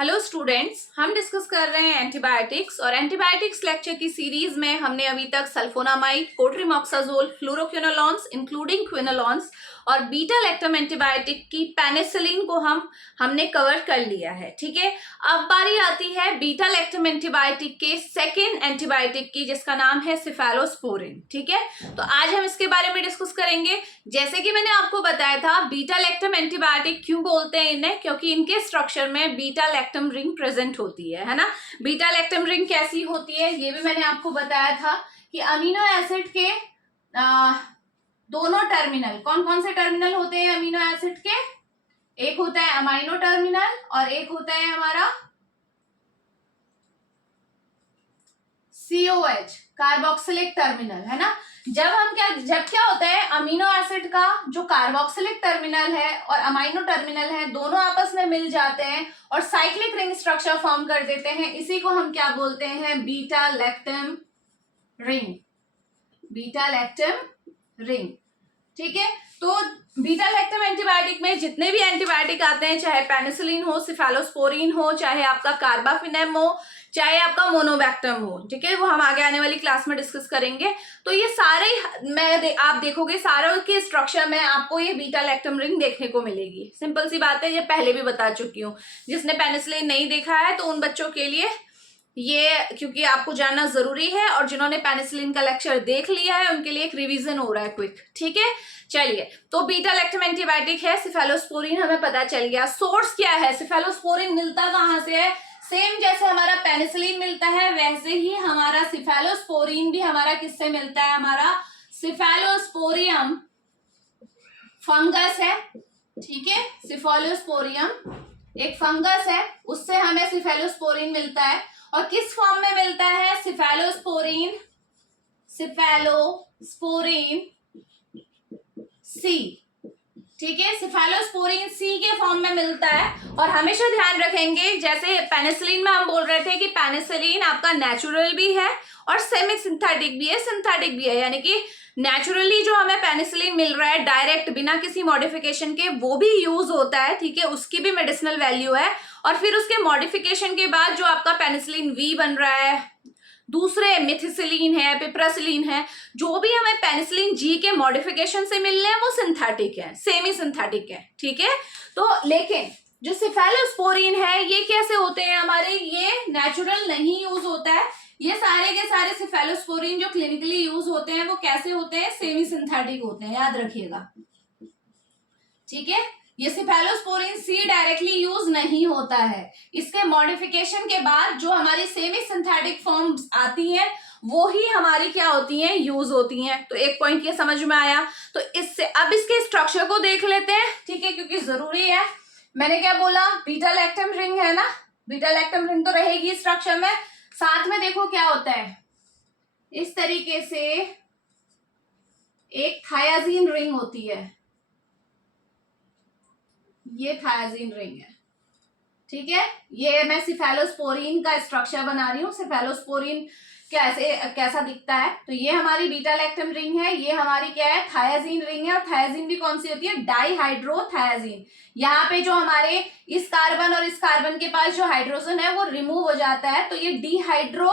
Hello students, हम discuss कर रहे हैं एंटीबायोटिक्स और एंटीबायोटिक्स लेक्चर की सीरीज में हमने अभी तक सल्फोनामाइड, कोट्रिमॉक्साजोल, फ्लोरोक्विनोलॉन्स इंक्लूडिंग क्विनोलॉन्स और बीटा लैक्टम एंटीबायोटिक की पेनिसिलिन को हमने कवर कर लिया है। ठीक है, अब बारी आती है बीटा लैक्टम एंटीबायोटिक के सेकेंड एंटीबायोटिक की, जिसका नाम है सिफेलोस्पोरिन। ठीक है, तो आज हम इसके बारे में डिस्कस करेंगे। जैसे कि मैंने आपको बताया था, बीटा लैक्टम एंटीबायोटिक क्यों बोलते हैं इन्हें, क्योंकि इनके स्ट्रक्चर में बीटा लैक्टम रिंग प्रेजेंट होती है ना। बीटा लैक्टम रिंग कैसी होती है ये भी मैंने आपको बताया था कि अमीनो एसिड के दोनों टर्मिनल, कौन कौन से टर्मिनल होते हैं अमीनो एसिड के? एक होता है अमाइनो टर्मिनल और एक होता है हमारा COH, कार्बोक्सिलिक टर्मिनल, है ना। जब क्या होता है, अमीनो एसिड का जो कार्बोक्सिलिक टर्मिनल है और अमाइनो टर्मिनल है, दोनों आपस में मिल जाते हैं और साइक्लिक रिंग स्ट्रक्चर फॉर्म कर देते हैं। इसी को हम क्या बोलते हैं? Beta lactam ring. Beta lactam ring, ठीक है। तो बीटा लैक्टम एंटीबायोटिक में जितने भी एंटीबायोटिक आते हैं, चाहे पेनिसिलिन हो, सिफेलोस्पोरिन हो, चाहे आपका कार्बाफिनेम हो, चाहे आपका मोनोबैक्टम हो, ठीक है, वो हम आगे आने वाली क्लास में डिस्कस करेंगे। तो ये सारे आप देखोगे सारों के स्ट्रक्चर में आपको ये बीटा लैक्टम रिंग देखने को मिलेगी। सिंपल सी बात है, ये पहले भी बता चुकी हूँ। जिसने पेनिसिलिन नहीं देखा है तो उन बच्चों के लिए ये, क्योंकि आपको जानना जरूरी है, और जिन्होंने पेनिसिलिन का लेक्चर देख लिया है उनके लिए एक रिवीजन हो रहा है क्विक। ठीक है, चलिए, तो बीटा लैक्टम एंटीबायोटिक है सिफेलोस्पोरिन, हमें पता चल गया। सोर्स क्या है? सिफेलोस्पोरिन मिलता कहाँ से है? सेम जैसे हमारा पेनिसिलिन मिलता है वैसे ही हमारा सिफेलोस्पोरिन भी हमारा किससे मिलता है? हमारा सिफेलोस्पोरियम फंगस है। ठीक है, सिफेलोस्पोरियम एक फंगस है, उससे हमें सिफेलोस्पोरिन मिलता है। और किस फॉर्म में मिलता है? सिफेलोस्पोरिन सी। ठीक है, सिफेलोस्पोरिन सी के फॉर्म में मिलता है। और हमेशा ध्यान रखेंगे, जैसे पेनिसिलिन में हम बोल रहे थे कि पेनिसिलिन आपका नेचुरल भी है और सेमी सिंथेटिक भी है, सिंथेटिक भी है, यानी कि नेचुरली जो हमें पेनिसिलिन मिल रहा है डायरेक्ट बिना किसी मॉडिफिकेशन के, वो भी यूज होता है। ठीक है, उसकी भी मेडिसिनल वैल्यू है। और फिर उसके मॉडिफिकेशन के बाद जो आपका पेनिसिलिन वी बन रहा है, दूसरे मिथिसिलिन है, पिप्रासिलिन है, जो भी हमें पेनिसिलिन जी के मॉडिफिकेशन से मिल रहे हैं वो सिंथेटिक है, सेमी सिंथेटिक है। ठीक है, तो लेकिन जो सिफेलोस्पोरिन है ये कैसे होते हैं हमारे? ये नेचुरल नहीं यूज होता है। ये सारे के सारे सिफेलोस्पोरिन जो क्लिनिकली यूज होते हैं वो कैसे होते हैं? सेमी सिंथेटिक होते हैं, याद रखिएगा। ठीक है, ये सिफेलोस्पोरिन सी डायरेक्टली यूज नहीं होता है। इसके मॉडिफिकेशन के बाद जो हमारी सेमी सिंथेटिक फॉर्म्स आती हैं वो ही हमारी क्या होती हैं? यूज होती हैं। तो एक पॉइंट ये समझ में आया। तो इससे अब इसके स्ट्रक्चर को देख लेते हैं, ठीक है, क्योंकि जरूरी है। मैंने क्या बोला? बीटा लैक्टम रिंग है ना, बीटा लैक्टम रिंग तो रहेगी स्ट्रक्चर में। साथ में देखो क्या होता है, इस तरीके से एक थायाजीन रिंग होती है, ये थायाजीन रिंग है। ठीक है, ये मैं सिफेलोस्पोरिन का स्ट्रक्चर बना रही हूँ। सिफेलोस्पोरिन कैसा दिखता है? तो ये हमारी बीटा लैक्टम रिंग है, ये हमारी क्या है? थायाजीन रिंग है। और थायाजीन भी कौन सी होती है? डाईहाइड्रोथायाजीन। यहाँ पे जो हमारे इस कार्बन और इस कार्बन के पास जो हाइड्रोजन है वो रिमूव हो जाता है, तो ये डिहाइड्रो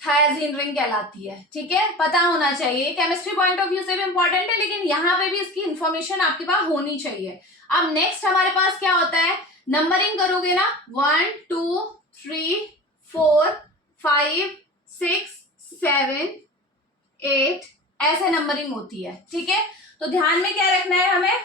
थायाजीन रिंग कहलाती है। ठीक है, पता होना चाहिए, केमिस्ट्री पॉइंट ऑफ व्यू से भी इंपॉर्टेंट है, लेकिन यहाँ पे भी इसकी इंफॉर्मेशन आपके पास होनी चाहिए। अब नेक्स्ट हमारे पास क्या होता है? नंबरिंग करोगे ना, 1 2 3 4 5 6 7 8 ऐसे नंबरिंग होती है। ठीक है, तो ध्यान में क्या रखना है हमें?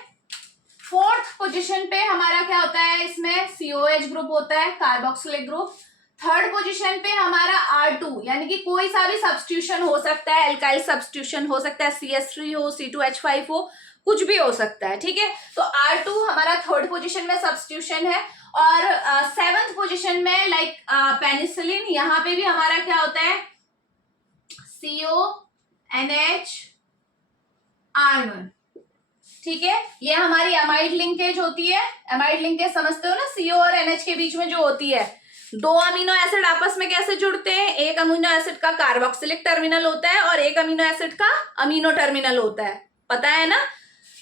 फोर्थ पोजीशन पे हमारा क्या होता है? इसमें COH ग्रुप होता है, कार्बोक्सिलिक ग्रुप। थर्ड पोजीशन पे हमारा R2, यानी कि कोई सा भी सब्स्टिट्यूशन हो सकता है, एल्काइल सब्स्टिट्यूशन हो सकता है, CS3 हो, C2H5 हो, कुछ भी हो सकता है। ठीक है, तो R2 हमारा थर्ड पोजीशन में सब्स्टिट्यूशन है। और सेवंथ पोजीशन में लाइक पेनिसिलिन, यहाँ पे भी हमारा क्या होता है? CONH ठीक है, ये हमारी अमाइड लिंकेज होती है। अमाइड लिंकेज समझते हो ना, CO और NH के बीच में जो होती है। दो अमीनो एसिड आपस में कैसे जुड़ते हैं? एक अमीनो एसिड का कार्बोक्सिलिक टर्मिनल होता है और एक अमीनो एसिड का अमीनो टर्मिनल होता है, पता है ना।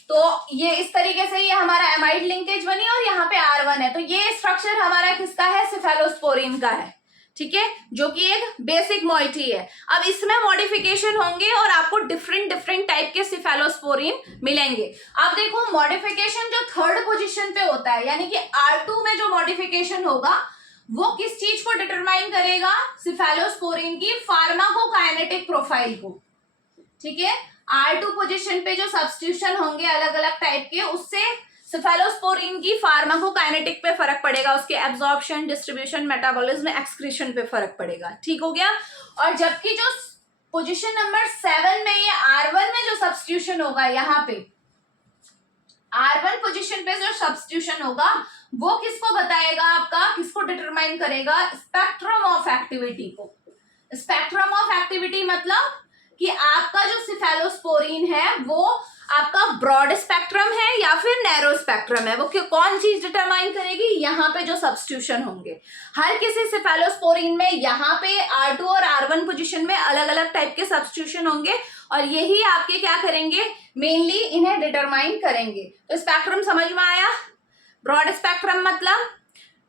तो ये इस तरीके से ये हमारा एमाइड लिंकेज बनी और यहाँ पे R1 है। तो ये स्ट्रक्चर हमारा किसका है? सिफेलोस्पोरिन का है, ठीक है, जो कि एक बेसिक मॉइटी है। अब इसमें मॉडिफिकेशन होंगे और आपको डिफरेंट डिफरेंट टाइप के सिफेलोस्पोरिन मिलेंगे। अब देखो मॉडिफिकेशन जो थर्ड पोजीशन पे होता है, यानी कि R2 में जो मॉडिफिकेशन होगा वो किस चीज को डिटरमाइन करेगा? सिफेलोस्पोरिन की फार्माकोकाइनेटिक प्रोफाइल को, ठीक है। R2 पोजीशन पे जो सब्स्टिट्यूशन होंगे अलग अलग टाइप के, उससे सिफेलोस्पोरिन की फार्माकोकाइनेटिक पे फर्क पड़ेगा, उसके एब्जॉर्प्शन, डिस्ट्रीब्यूशन, मेटाबॉलिज्म, एक्सक्रीशन पे फर्क पड़ेगा, ठीक हो गया। और जबकि जो पोजीशन नंबर 7 में ये R1 में जो सब्स्टिट्यूशन होगा, यहाँ पे R1 पोजीशन पे जो सब्स्टिट्यूशन होगा वो किसको बताएगा? आपका किसको डिटरमाइन करेगा? स्पेक्ट्रम ऑफ एक्टिविटी को। स्पेक्ट्रम ऑफ एक्टिविटी मतलब कि आपका जो सिफेलोस्पोरिन है वो आपका ब्रॉड स्पेक्ट्रम है या फिर नैरो स्पेक्ट्रम है, वो कौन चीज डिटरमाइन करेगी? यहाँ पे जो सब्स्टिट्यूशन होंगे। हर किसी सिफेलोस्पोरिन में यहाँ पे R2 और R1 पोजीशन में अलग अलग टाइप के सब्स्टिट्यूशन होंगे और यही आपके क्या करेंगे? मेनली इन्हें डिटरमाइन करेंगे। तो स्पेक्ट्रम समझ में आया? ब्रॉड स्पेक्ट्रम मतलब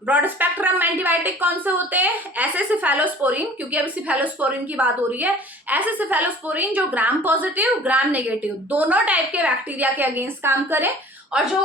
ब्रॉड स्पेक्ट्रम एंटीबायोटिक कौन से होते हैं? ऐसे सिफेलोस्पोरिन, क्योंकि अभी सिफेलोस्पोरिन की बात हो रही है, ऐसे सिफेलोस्पोरिन जो ग्राम पॉजिटिव ग्राम नेगेटिव दोनों टाइप के बैक्टीरिया के अगेंस्ट काम करें। और जो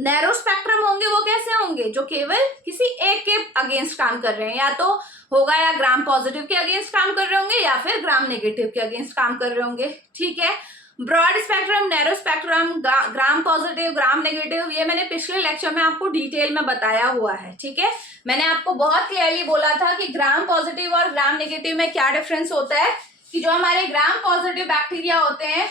नैरो स्पेक्ट्रम होंगे वो कैसे होंगे? जो केवल किसी एक के अगेंस्ट काम कर रहे हैं, या तो होगा या ग्राम पॉजिटिव के अगेंस्ट काम कर रहे होंगे या फिर ग्राम नेगेटिव के अगेंस्ट काम कर रहे होंगे, ठीक है। Broad spectrum, narrow spectrum, gram positive, gram negative, ये मैंने पिछले लेक्चर में आपको डिटेल में बताया हुआ है, ठीक है। मैंने आपको बहुत क्लियरली बोला था कि ग्राम पॉजिटिव और ग्राम नेगेटिव में क्या डिफरेंस होता है, कि जो हमारे ग्राम पॉजिटिव बैक्टीरिया होते हैं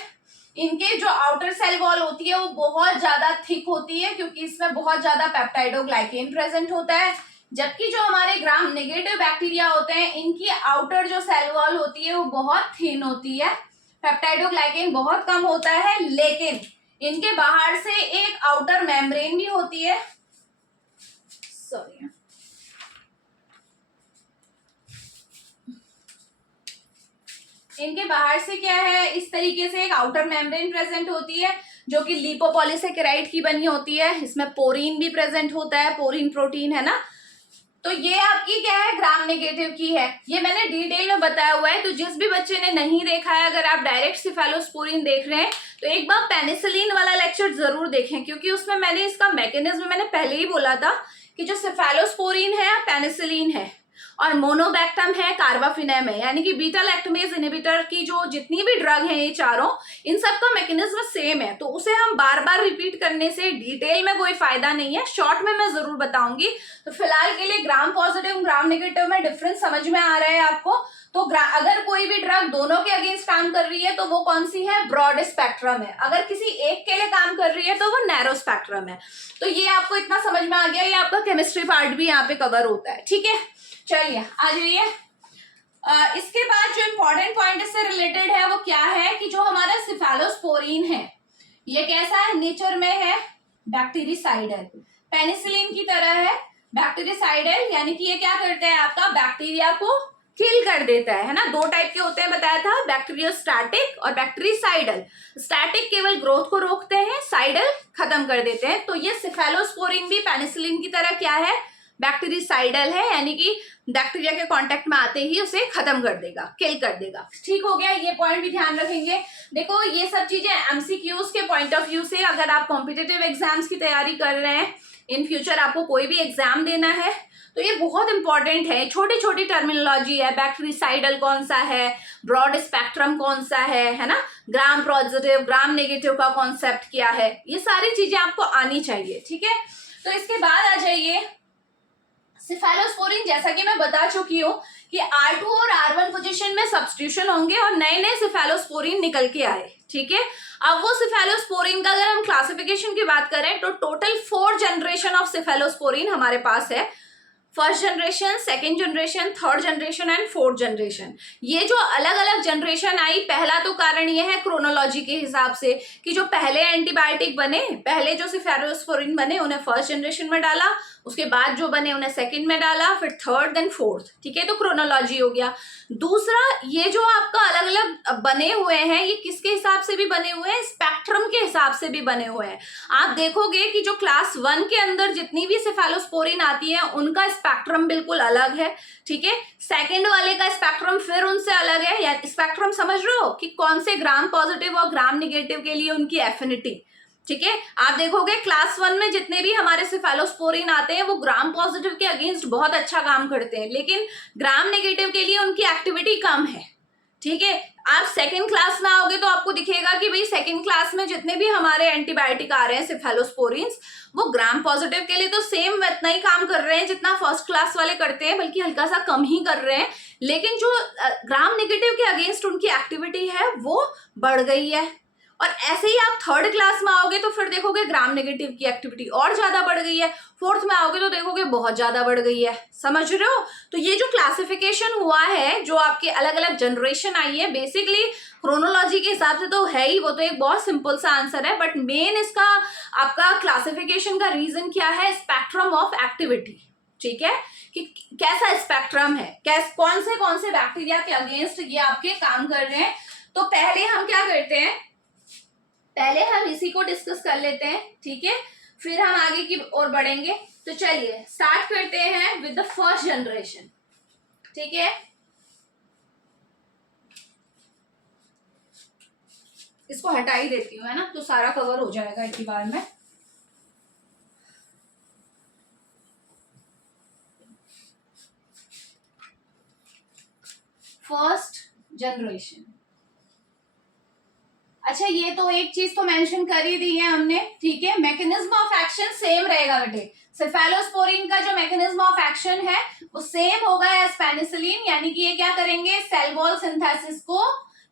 इनके जो आउटर सेल वॉल होती है वो बहुत ज्यादा थिक होती है, क्योंकि इसमें बहुत ज्यादा पेप्टाइडोग्लाइकेन प्रेजेंट होता है। जबकि जो हमारे ग्राम नेगेटिव बैक्टीरिया होते हैं इनकी आउटर जो सेल वॉल होती है वो बहुत थिन होती है, पेप्टाइडोग्लाइकेन बहुत कम होता है, लेकिन इनके बाहर से एक आउटर मेम्ब्रेन भी होती है। सॉरी, इनके बाहर से क्या है, इस तरीके से एक आउटर मेम्ब्रेन प्रेजेंट होती है जो कि लिपोपॉलीसेकेराइड की बनी होती है। इसमें पोरीन भी प्रेजेंट होता है, पोरीन प्रोटीन है ना। तो ये आपकी क्या है? ग्राम नेगेटिव की है। ये मैंने डिटेल में बताया हुआ है, तो जिस भी बच्चे ने नहीं देखा है, अगर आप डायरेक्ट सिफेलोस्पोरिन देख रहे हैं तो एक बार पेनिसिलिन वाला लेक्चर जरूर देखें, क्योंकि उसमें मैंने इसका मैकेनिज्म मैंने पहले ही बोला था कि जो सिफेलोस्पोरिन है पेनिसिलिन है और मोनोबैक्टम है कार्बाफिनेम है, यानी कि बीटा लैक्टमेज इनहिबिटर की जो जितनी भी ड्रग है ये चारों, इन सब का मैकेनिज्म सेम है। तो उसे हम बार बार रिपीट करने से डिटेल में कोई फायदा नहीं है, शॉर्ट में मैं जरूर बताऊंगी। तो फिलहाल के लिए ग्राम पॉजिटिव ग्राम नेगेटिव में डिफरेंस समझ में आ रहा है आपको। तो अगर कोई भी ड्रग दोनों के अगेंस्ट काम कर रही है तो वो कौन सी है? ब्रॉड स्पेक्ट्रम है। अगर किसी एक के लिए काम कर रही है तो वो नैरो स्पेक्ट्रम है। तो ये आपको इतना समझ में आ गया, ये आपका केमिस्ट्री पार्ट भी यहाँ पे कवर होता है, ठीक है। चलिए आ जाइए। इसके बाद जो इंपॉर्टेंट पॉइंट इससे रिलेटेड है वो क्या है, कि जो हमारा सिफेलोस्पोरिन है ये कैसा है? नेचर में है बैक्टीरिसाइडल, पेनिसिलिन की तरह है बैक्टीरिसाइडल, यानी कि ये क्या करता है? आपका बैक्टीरिया को किल कर देता है ना। दो टाइप के होते हैं बताया था, बैक्टीरियोस्टैटिक और बैक्टीरिसाइडल। स्टैटिक केवल ग्रोथ को रोकते हैं, साइडल खत्म कर देते हैं। तो ये सिफेलोस्पोरिन भी पेनिसिलिन की तरह क्या है? बैक्टीरिसाइडल है, यानी कि बैक्टीरिया के कांटेक्ट में आते ही उसे खत्म कर देगा, किल कर देगा, ठीक हो गया। ये पॉइंट भी ध्यान रखेंगे। देखो ये सब चीजें एमसीक्यूज के पॉइंट ऑफ व्यू से, अगर आप कॉम्पिटिटिव एग्जाम्स की तैयारी कर रहे हैं, इन फ्यूचर आपको कोई भी एग्जाम देना है, तो ये बहुत इंपॉर्टेंट है। छोटी छोटी टर्मिनोलॉजी है, बैक्टीरिसाइडल कौन सा है, ब्रॉड स्पेक्ट्रम कौन सा है ना, ग्राम पॉजिटिव ग्राम नेगेटिव का कॉन्सेप्ट क्या है, ये सारी चीजें आपको आनी चाहिए, ठीक है। तो इसके बाद आ जाइए सिफेलोस्पोरिन। जैसा कि मैं बता चुकी हूँ कि R2 और R1 पोजीशन में सब्स्टिट्यूशन होंगे और नए नए सिफेलोस्पोरिन निकल के आए, ठीक है। अब वो सिफेलोस्पोरिन का अगर हम क्लासिफिकेशन की बात करें तो टोटल 4 जनरेशन ऑफ सिफेलोस्पोरिन हमारे पास है। First generation, second generation, third generation and fourth generation. ये जो अलग अलग जनरेशन आई, पहला तो कारण ये है क्रोनोलॉजी के हिसाब से कि जो पहले एंटीबायोटिक बने, पहले जो सिफेलोस्पोरिन बने उन्हें फर्स्ट जनरेशन में डाला, उसके बाद जो बने उन्हें सेकंड में डाला, फिर थर्ड, देन फोर्थ, ठीक है। तो क्रोनोलॉजी हो गया। दूसरा, ये जो आपका अलग अलग बने हुए हैं, ये किसके हिसाब से भी बने हुए हैं, स्पेक्ट्रम के हिसाब से भी बने हुए हैं। आप देखोगे कि जो क्लास 1 के अंदर जितनी भी सेफेलोस्पोरिन आती है उनका स्पेक्ट्रम बिल्कुल अलग है, ठीक है। सेकंड वाले का स्पेक्ट्रम फिर उनसे अलग है, या स्पेक्ट्रम समझ रहे हो कि कौन से ग्राम पॉजिटिव और ग्राम निगेटिव के लिए उनकी एफिनिटी, ठीक है। आप देखोगे क्लास 1 में जितने भी हमारे सेफेलोस्पोरिन आते हैं वो ग्राम पॉजिटिव के अगेंस्ट बहुत अच्छा काम करते हैं, लेकिन ग्राम नेगेटिव के लिए उनकी एक्टिविटी कम है, ठीक है। आप सेकंड क्लास में आओगे तो आपको दिखेगा कि भाई सेकंड क्लास में जितने भी हमारे एंटीबायोटिक आ रहे हैं सेफेलोस्पोरिन्स, वो ग्राम पॉजिटिव के लिए तो सेम उतना ही काम कर रहे हैं जितना फर्स्ट क्लास वाले करते हैं, बल्कि हल्का सा कम ही कर रहे हैं। लेकिन जो ग्राम नेगेटिव के अगेंस्ट उनकी एक्टिविटी है वो बढ़ गई है। और ऐसे ही आप थर्ड क्लास में आओगे तो फिर देखोगे ग्राम नेगेटिव की एक्टिविटी और ज्यादा बढ़ गई है। फोर्थ में आओगे तो देखोगे बहुत ज्यादा बढ़ गई है। समझ रहे हो? तो ये जो क्लासिफिकेशन हुआ है, जो आपके अलग अलग जनरेशन आई है, बेसिकली क्रोनोलॉजी के हिसाब से तो है ही, वो तो एक बहुत सिंपल सा आंसर है, बट मेन इसका आपका क्लासिफिकेशन का रीजन क्या है, स्पेक्ट्रम ऑफ एक्टिविटी, ठीक है, कि कैसा स्पेक्ट्रम है, कौन से बैक्टीरिया के अगेंस्ट ये आपके काम कर रहे हैं। तो पहले हम क्या करते हैं, पहले हम इसी को डिस्कस कर लेते हैं, ठीक है, फिर हम आगे की ओर बढ़ेंगे। तो चलिए स्टार्ट करते हैं विद द फर्स्ट जनरेशन, ठीक है। इसको हटा ही देती हूँ, है ना, तो सारा कवर हो जाएगा एक ही बार में। फर्स्ट जनरेशन, अच्छा ये तो एक चीज तो मेंशन कर ही दी है हमने, ठीक है। मैकेनिज्म ऑफ एक्शन सेम रहेगा बेटे, सेफेलोस्पोरिन का जो मैकेनिज्म ऑफ एक्शन है वो सेम होगा एज पेनिसिलिन, यानी कि ये क्या करेंगे, सेल वॉल सिंथेसिस को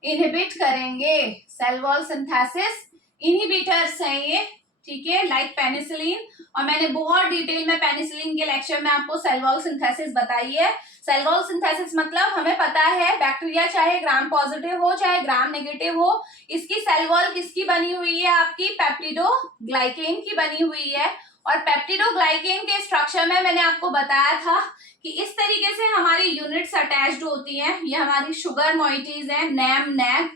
इनहिबिट करेंगे। सेल वॉल सिंथेसिस इनहिबिटर्स हैं ये, ठीक है, लाइक पेनिसिलिन। और मैंने बहुत डिटेल में पेनिसिलिन के लेक्चर में आपको सेल वॉल सिंथेसिस बताई है। सेल वॉल सिंथेसिस मतलब हमें पता है बैक्टीरिया चाहे ग्राम पॉजिटिव हो चाहे ग्राम नेगेटिव हो, इसकी सेल वॉल किसकी बनी हुई है, आपकी पेप्टिडोग्लाइकेन की बनी हुई है। और पेप्टिडोग्लाइकेन के स्ट्रक्चर में मैंने आपको बताया था कि इस तरीके से हमारी यूनिट्स अटैच्ड होती हैं। ये हमारी शुगर मॉइटीज है, नैम नैग,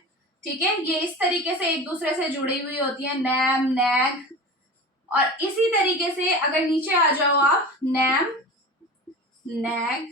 ठीक है, ये इस तरीके से एक दूसरे से जुड़ी हुई होती है, नैम नैग। और इसी तरीके से अगर नीचे आ जाओ आप, नैम नैग,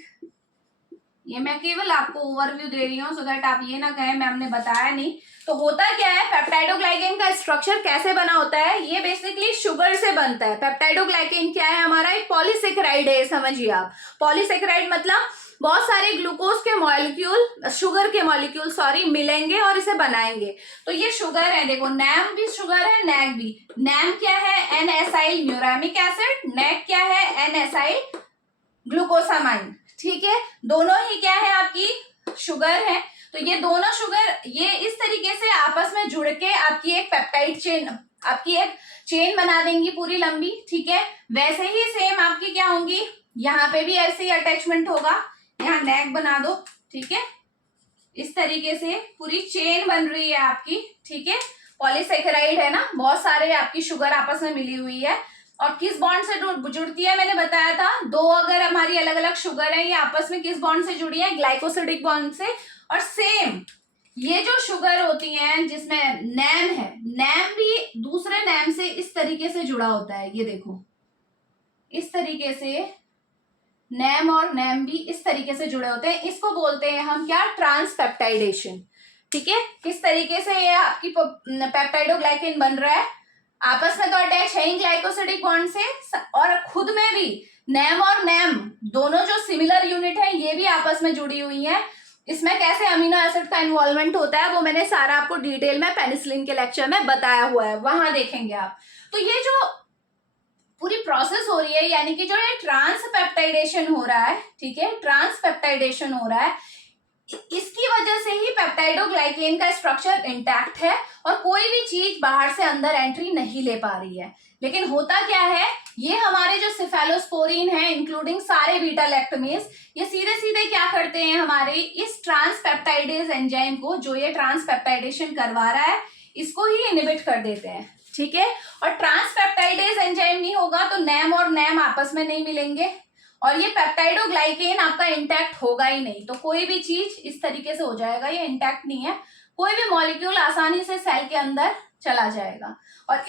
ये मैं केवल आपको ओवरव्यू दे रही हूँ सो दैट आप ये ना कहें मैम ने बताया नहीं। तो होता क्या है, पेप्टाइडोग्लाइकेन का स्ट्रक्चर कैसे बना होता है, ये बेसिकली शुगर से बनता है। पेप्टाइडोग्लाइकेन क्या है, हमारा एक पॉलीसेकेराइड है, समझिए आप। पॉलीसेकेराइड मतलब बहुत सारे ग्लूकोज के मॉलिक्यूल, शुगर के मॉलिक्यूल सॉरी, मिलेंगे और इसे बनाएंगे। तो ये शुगर है, देखो नैम भी शुगर है, नैग भी। नैम क्या है, N acyl neuraminic acid, nag क्या है, एन एसाइल ग्लूकोसामाइन, ठीक है, दोनों ही क्या है, आपकी शुगर है। तो ये दोनों शुगर ये इस तरीके से आपस में जुड़ के आपकी एक पेप्टाइड चेन, आपकी एक चेन बना देंगी पूरी लंबी, ठीक है। वैसे ही सेम आपकी क्या होंगी, यहाँ पे भी ऐसे ही अटैचमेंट होगा, यहाँ नैक बना दो, ठीक है, इस तरीके से पूरी चेन बन रही है आपकी, ठीक है। पॉलीसेकेराइड है ना, बहुत सारे आपकी शुगर आपस में मिली हुई है। और किस बॉन्ड से जुड़ती है, मैंने बताया था, दो अगर हमारी अलग अलग शुगर है, ये आपस में किस बॉन्ड से जुड़ी है, ग्लाइकोसिडिक बॉन्ड से। और सेम ये जो शुगर होती हैं जिसमें नैम है, नैम भी दूसरे नैम से इस तरीके से जुड़ा होता है, ये देखो इस तरीके से नैम और नैम भी इस तरीके से जुड़े होते हैं। इसको बोलते हैं हम क्या, ट्रांसपेप्टाइडेशन, ठीक है। किस तरीके से ये आपकी पेप्टाइडोग्लाइकेन बन रहा है, आपस में तो अटैच है ही ग्लाइकोसिडिक बॉन्ड से, और खुद में भी नैम और नैम दोनों जो सिमिलर यूनिट है ये भी आपस में जुड़ी हुई है। इसमें कैसे अमीनो एसिड का इन्वॉल्वमेंट होता है वो मैंने सारा आपको डिटेल में पेनिसिलिन के लेक्चर में बताया हुआ है, वहां देखेंगे आप। तो ये जो पूरी प्रोसेस हो रही है, यानी कि जो ये ट्रांसपेप्टाइडेशन हो रहा है, ठीक है, ट्रांसपेप्टाइडेशन हो रहा है, इसकी वजह से ही पेप्टाइडोग्लाइकेन का स्ट्रक्चर इंटैक्ट है और कोई भी चीज बाहर से अंदर एंट्री नहीं ले पा रही है। लेकिन होता क्या है, ये हमारे जो सेफेलोस्पोरिन है इंक्लूडिंग सारे बीटा लैक्टमेज, ये सीधे सीधे क्या करते हैं, हमारे इस ट्रांसपेप्टाइडेज एंजाइम को, जो ये ट्रांसपेप्टाइडेशन करवा रहा है, इसको ही इनहिबिट कर देते हैं, ठीक है। और ट्रांसपेप्टाइडेज एंजाइम नहीं होगा तो नैम और नैम आपस में नहीं मिलेंगे और ये पेप्टाइडोग्लाइकेन आपका इंटैक्ट होगा ही नहीं। तो कोई भी चीज इस तरीके से हो जाएगा, ये इंटैक्ट नहीं है, कोई भी मॉलिक्यूल आसानी से सेल के अंदर चला जाएगा। और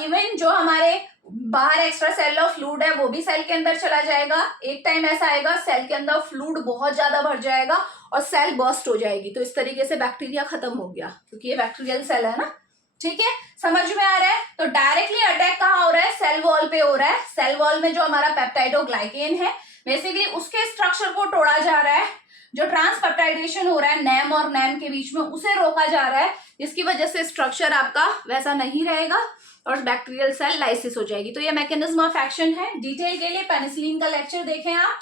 इवन जो हमारे बाहर एक्स्ट्रा सेलुलर फ्लूइड है वो भी सेल के अंदर चला जाएगा। एक टाइम ऐसा आएगा सेल के अंदर फ्लूइड बहुत ज्यादा भर जाएगा और सेल बर्स्ट हो जाएगी। तो इस तरीके से बैक्टीरिया खत्म हो गया, क्योंकि ये बैक्टीरियल सेल है ना। ठीक है, समझ में आ रहा है? तो डायरेक्टली अटैक कहाँ हो रहा है? सेल वॉल पे हो रहा है। सेल वॉल में जो हमारा पेप्टाइडोग्लाइकेन है बेसिकली उसके स्ट्रक्चर को तोड़ा जा रहा है। जो ट्रांसपेप्टाइडेशन हो रहा है नैम और नैम के बीच में उसे रोका जा रहा है, जिसकी वजह से स्ट्रक्चर आपका वैसा नहीं रहेगा और बैक्टीरियल सेल लाइसिस हो जाएगी। तो ये मैकेनिज्म ऑफ एक्शन है। डिटेल के लिए पेनिसिलिन का लेक्चर देखें आप।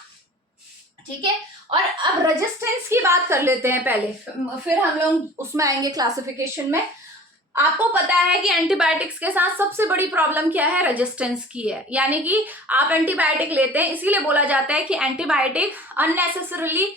ठीक है, और अब रेजिस्टेंस की बात कर लेते हैं पहले, फिर हम लोग उसमें आएंगे क्लासिफिकेशन में। आपको पता है कि एंटीबायोटिक्स के साथ सबसे बड़ी प्रॉब्लम क्या है? रेजिस्टेंस की है। यानी कि आप एंटीबायोटिक लेते हैं, इसीलिए बोला जाता है कि एंटीबायोटिक अननेसेसरली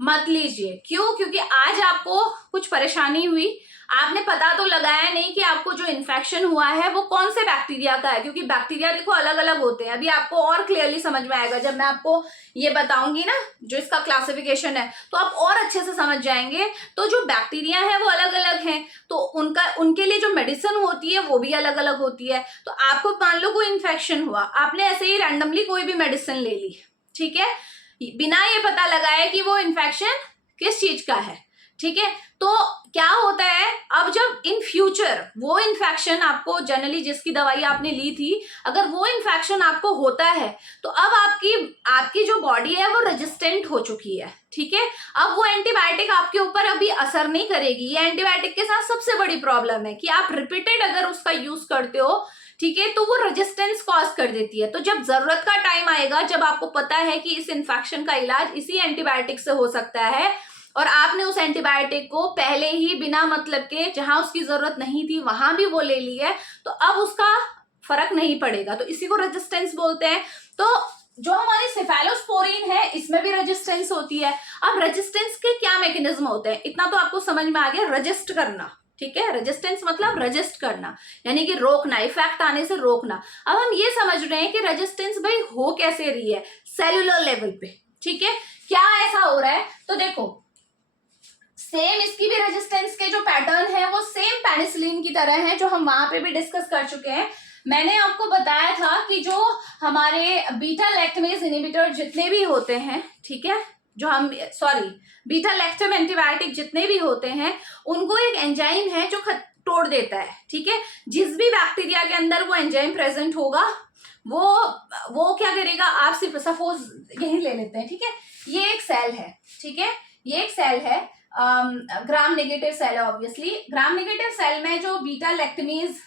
मत लीजिए। क्यों? क्योंकि आज आपको कुछ परेशानी हुई, आपने पता तो लगाया नहीं कि आपको जो इन्फेक्शन हुआ है वो कौन से बैक्टीरिया का है, क्योंकि बैक्टीरिया देखो अलग अलग होते हैं। अभी आपको और क्लियरली समझ में आएगा जब मैं आपको ये बताऊंगी ना जो इसका क्लासिफिकेशन है, तो आप और अच्छे से समझ जाएंगे। तो जो बैक्टीरिया है वो अलग अलग हैं, तो उनके लिए जो मेडिसिन होती है वो भी अलग अलग होती है। तो आपको मान लो कोई इन्फेक्शन हुआ, आपने ऐसे ही रैंडमली कोई भी मेडिसिन ले ली, ठीक है, बिना ये पता लगाए कि वो इन्फेक्शन किस चीज का है। ठीक है, तो क्या होता है अब जब इन फ्यूचर वो इन्फेक्शन आपको जनरली जिसकी दवाई आपने ली थी, अगर वो इन्फेक्शन आपको होता है तो अब आपकी जो बॉडी है वो रेजिस्टेंट हो चुकी है। ठीक है, अब वो एंटीबायोटिक आपके ऊपर अभी असर नहीं करेगी। ये एंटीबायोटिक के साथ सबसे बड़ी प्रॉब्लम है कि आप रिपीटेड अगर उसका यूज करते हो, ठीक है, तो वो रेजिस्टेंस कॉज कर देती है। तो जब जरूरत का टाइम आएगा, जब आपको पता है कि इस इन्फेक्शन का इलाज इसी एंटीबायोटिक से हो सकता है और आपने उस एंटीबायोटिक को पहले ही बिना मतलब के जहां उसकी जरूरत नहीं थी वहां भी वो ले ली है, तो अब उसका फर्क नहीं पड़ेगा। तो इसी को रेजिस्टेंस बोलते हैं। तो जो हमारी सेफेलोस्पोरिन है इसमें भी रेजिस्टेंस होती है। अब रेजिस्टेंस के क्या मैकेनिज्म होते हैं, इतना तो आपको समझ में आ गया, रजिस्ट करना। ठीक है, रेजिस्टेंस मतलब रजिस्ट करना, यानी कि रोकना, इफेक्ट आने से रोकना। अब हम ये समझ रहे हैं कि रेजिस्टेंस भाई हो कैसे रही है सेलुलर लेवल पे। ठीक है, क्या ऐसा हो रहा है? तो देखो सेम इसकी भी रेजिस्टेंस के जो पैटर्न है वो सेम पेनिसिलिन की तरह है, जो हम वहां पे भी डिस्कस कर चुके हैं। मैंने आपको बताया था कि जो हमारे बीटा लैक्टमेज इनहिबिटर जितने भी होते हैं, ठीक है, जो हम बीटा लैक्टम एंटीबायोटिक जितने भी होते हैं उनको एक एंजाइम है जो तोड़ देता है। ठीक है, जिस भी बैक्टीरिया के अंदर वो एंजाइम प्रेजेंट होगा वो क्या करेगा, आप सिर्फ सपोज यही ले लेते हैं। ठीक है, ये एक सेल है, ठीक है, ये एक सेल है, ग्राम नेगेटिव सेल है। ऑब्वियसली ग्राम नेगेटिव सेल में जो बीटा लैक्टमेज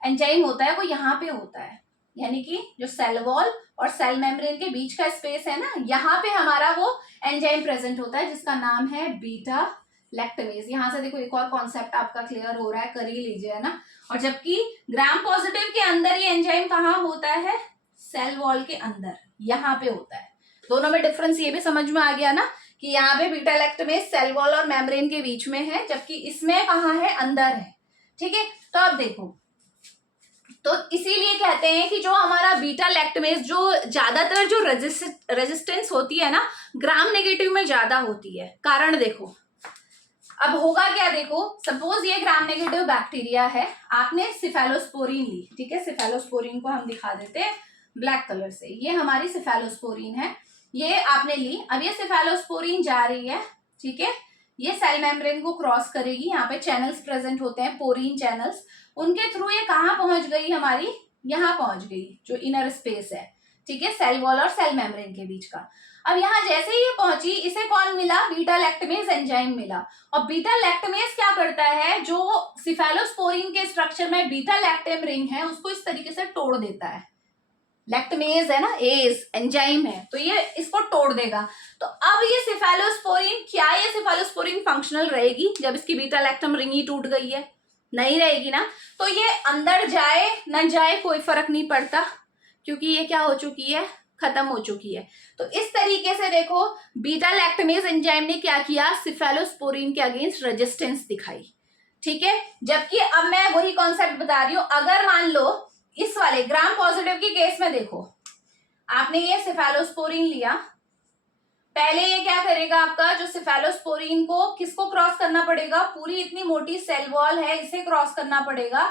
एंजाइम होता है वो यहाँ पे होता है, यानी कि जो सेल वॉल और सेल मेम्ब्रेन के बीच का स्पेस है ना, यहाँ पे हमारा वो एंजाइम प्रेजेंट होता है जिसका नाम है बीटा लैक्टमेज। यहाँ से देखो एक और कॉन्सेप्ट आपका क्लियर हो रहा है, कर ही लीजिए, है ना। और जबकि ग्राम पॉजिटिव के अंदर ये एंजाइम कहाँ होता है? सेल वॉल के अंदर, यहाँ पे होता है। दोनों में डिफरेंस ये भी समझ में आ गया ना कि यहाँ पे बीटा लैक्टमेज सेल वॉल और मेम्ब्रेन के बीच में है, जबकि इसमें कहाँ है? अंदर है। ठीक है, तो अब देखो, तो इसीलिए कहते हैं कि जो हमारा बीटा लैक्टमेज जो ज्यादातर जो रेजिस्टेंस होती है ना ग्राम नेगेटिव में ज्यादा होती है। कारण देखो, अब होगा क्या, देखो सपोज ये ग्राम नेगेटिव बैक्टीरिया है, आपने सिफेलोस्पोरिन ली। ठीक है, सिफेलोस्पोरिन को हम दिखा देते हैं ब्लैक कलर से, ये हमारी सिफेलोस्पोरिन है, ये आपने ली। अब ये सिफेलोस्पोरिन जा रही है, ठीक है, ये सेल मेम्ब्रेन को क्रॉस करेगी, यहाँ पे चैनल्स प्रेजेंट होते हैं, पोरीन चैनल्स, उनके थ्रू ये कहाँ पहुंच गई हमारी? यहाँ पहुंच गई, जो इनर स्पेस है, ठीक है, सेल वॉल और सेल मेम्ब्रेन के बीच का। अब यहाँ जैसे ही ये पहुंची, इसे कौन मिला? बीटा लैक्टमेज एंजाइम मिला। और बीटा लैक्टमेज क्या करता है, जो सिफेलोस्पोरिन के स्ट्रक्चर में बीटा लैक्टम रिंग है उसको इस तरीके से तोड़ देता है। लैक्टमेज है ना, एज एंजाइम है, तो ये इसको तोड़ देगा। तो अब ये सिफेलोस्पोरिन, क्या ये सिफेलोस्पोरिन फंक्शनल रहेगी जब इसकी बीटा लैक्टम रिंग ही टूट गई है? नहीं रहेगी ना। तो ये अंदर जाए न जाए कोई फर्क नहीं पड़ता, क्योंकि ये क्या हो चुकी है? खत्म हो चुकी है। तो इस तरीके से देखो बीटा लैक्टमेज एंजाइम ने क्या किया? सिफेलोस्पोरिन के अगेंस्ट रेजिस्टेंस दिखाई। ठीक है, जबकि अब मैं वही कॉन्सेप्ट बता रही हूं, अगर मान लो इस वाले ग्राम पॉजिटिव के केस में देखो, आपने ये सिफेलोस्पोरिन लिया, पहले ये क्या करेगा, आपका जो सिफेलोस्पोरिन को किसको क्रॉस करना पड़ेगा, पूरी इतनी मोटी सेल वॉल है इसे क्रॉस करना पड़ेगा,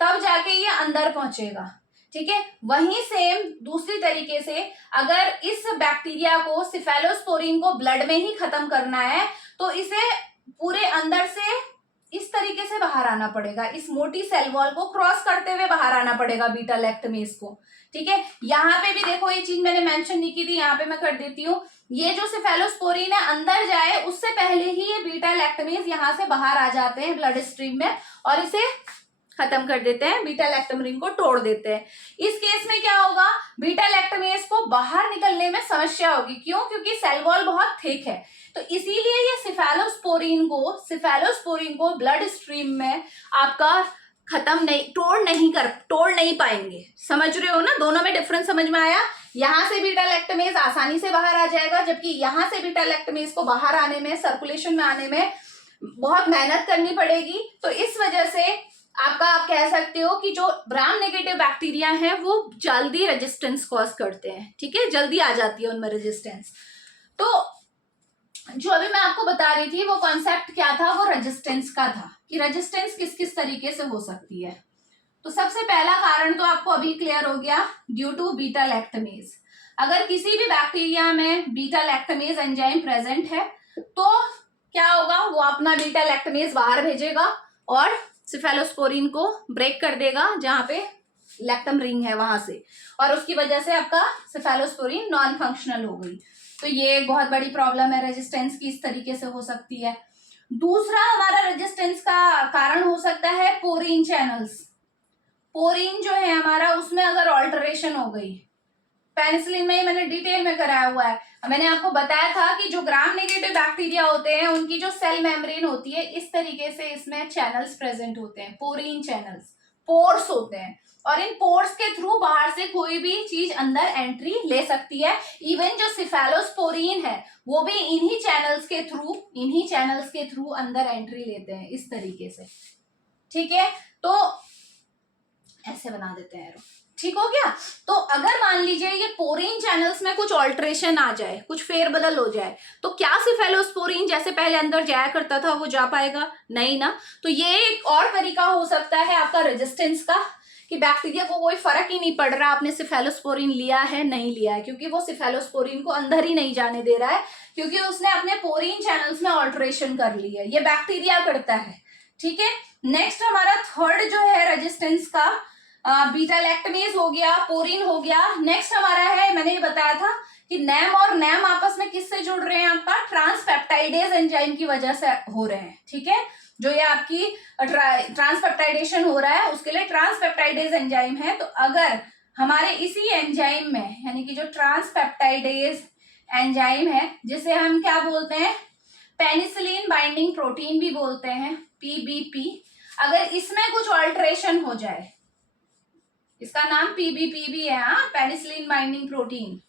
तब जाके ये अंदर पहुंचेगा। ठीक है, वहीं सेम दूसरी तरीके से अगर इस बैक्टीरिया को, सिफेलोस्पोरिन को ब्लड में ही खत्म करना है तो इसे पूरे अंदर से इस तरीके से बाहर आना पड़ेगा, इस मोटी सेल वॉल को क्रॉस करते हुए बाहर आना पड़ेगा बीटा लैक्टमेज को। ठीक है, यहाँ पे भी देखो ये चीज मैंने मेंशन नहीं की थी, यहाँ पे मैं कर देती हूँ, ये जो सिफेलोस्पोरिन है अंदर जाए उससे पहले ही ये बीटा लैक्टमेज यहाँ से बाहर आ जाते हैं ब्लड स्ट्रीम में और इसे खत्म कर देते हैं, बीटा लैक्टम को तोड़ देते हैं। इस केस में क्या होगा, बीटा लैक्टमेज को बाहर निकलने में समस्या होगी, क्यों, क्योंकि सेल वॉल बहुत थिक है, तो इसीलिए ये सिफेलोस्पोरिन को ब्लड स्ट्रीम में आपका खत्म नहीं, तोड़ नहीं पाएंगे। समझ रहे हो ना, दोनों में डिफरेंस समझ में आया। यहाँ से बीटा लैक्टमेज आसानी से बाहर आ जाएगा, जबकि यहाँ से बीटा लैक्टमेज को बाहर आने में, सर्कुलेशन में आने में बहुत मेहनत करनी पड़ेगी। तो इस वजह से आपका, आप कह सकते हो कि जो ग्राम नेगेटिव बैक्टीरिया है वो जल्दी रेजिस्टेंस कॉज करते हैं। ठीक है, जल्दी आ जाती है उनमें रेजिस्टेंस। तो जो अभी मैं आपको बता रही थी वो कॉन्सेप्ट क्या था, वो रेजिस्टेंस का था कि रेजिस्टेंस किस किस तरीके से हो सकती है। तो सबसे पहला कारण तो आपको अभी क्लियर हो गया, ड्यू टू बीटा लैक्टमेज। अगर किसी भी बैक्टीरिया में बीटा लैक्टमेज एंजाइम प्रेजेंट है तो क्या होगा, वो अपना बीटा लैक्टमेज बाहर भेजेगा और सिफेलोस्पोरिन को ब्रेक कर देगा जहां पे लैक्टम रिंग है वहां से, और उसकी वजह से आपका सिफेलोस्पोरिन नॉन फंक्शनल हो गई। तो ये एक बहुत बड़ी प्रॉब्लम है रेजिस्टेंस की, इस तरीके से हो सकती है। दूसरा हमारा रेजिस्टेंस का कारण हो सकता है पोरीन चैनल्स। पोरीन जो है हमारा, उसमें अगर ऑल्टरेशन हो गई, पेनिसिलिन में मैंने डिटेल में कराया हुआ है, मैंने आपको बताया था कि जो ग्राम नेगेटिव बैक्टीरिया होते हैं उनकी जो सेल मेम्ब्रेन होती है इस तरीके से इसमें चैनल्स प्रेजेंट होते हैं, पोरीन चैनल्स, पोर्स होते हैं, और इन पोर्स के थ्रू बाहर से कोई भी चीज अंदर एंट्री ले सकती है। इवन जो सिफेलोस्पोरिन है वो भी इन्हीं चैनल्स के थ्रू अंदर एंट्री लेते हैं इस तरीके से। ठीक है, तो ऐसे बना देते हैं एरो। ठीक हो गया। तो अगर मान लीजिए ये पोरीन चैनल्स में कुछ ऑल्ट्रेशन आ जाए, कुछ फेरबदल हो जाए, तो क्या सिफेलोस्पोरिन जैसे पहले अंदर जाया करता था वो जा पाएगा? नहीं ना। तो ये एक और तरीका हो सकता है आपका रेजिस्टेंस का, कि बैक्टीरिया को कोई फर्क ही नहीं पड़ रहा आपने सिफेलोस्पोरिन लिया है नहीं लिया है, क्योंकि वो सिफेलोस्पोरिन को अंदर ही नहीं जाने दे रहा है, क्योंकि उसने अपने पोरीन चैनल्स में ऑल्ट्रेशन कर ली है। ये बैक्टीरिया करता है। ठीक है, नेक्स्ट हमारा थर्ड जो है रेजिस्टेंस का, बीटा लैक्टमेज हो गया, पोरीन हो गया। नेक्स्ट हमारा है, मैंने ये बताया था कि नैम और नैम आपस में किससे जुड़ रहे हैं, आपका ट्रांसपेप्टाइडेज एंजाइम की वजह से हो रहे हैं। ठीक है, जो ये आपकी ट्रांसपेप्टाइडेशन हो रहा है उसके लिए ट्रांसपेप्टाइडेज एंजाइम है। तो अगर हमारे इसी एंजाइम में, यानी कि जो ट्रांसपेप्टाइडेज एंजाइम है जिसे हम क्या बोलते हैं, पेनिसिलिन बाइंडिंग प्रोटीन भी बोलते हैं, पीबीपी, अगर इसमें कुछ ऑल्ट्रेशन हो जाए, इसका नाम पीबीपी भी है, हाँ, पेनिसिलिन बाइंडिंग प्रोटीन।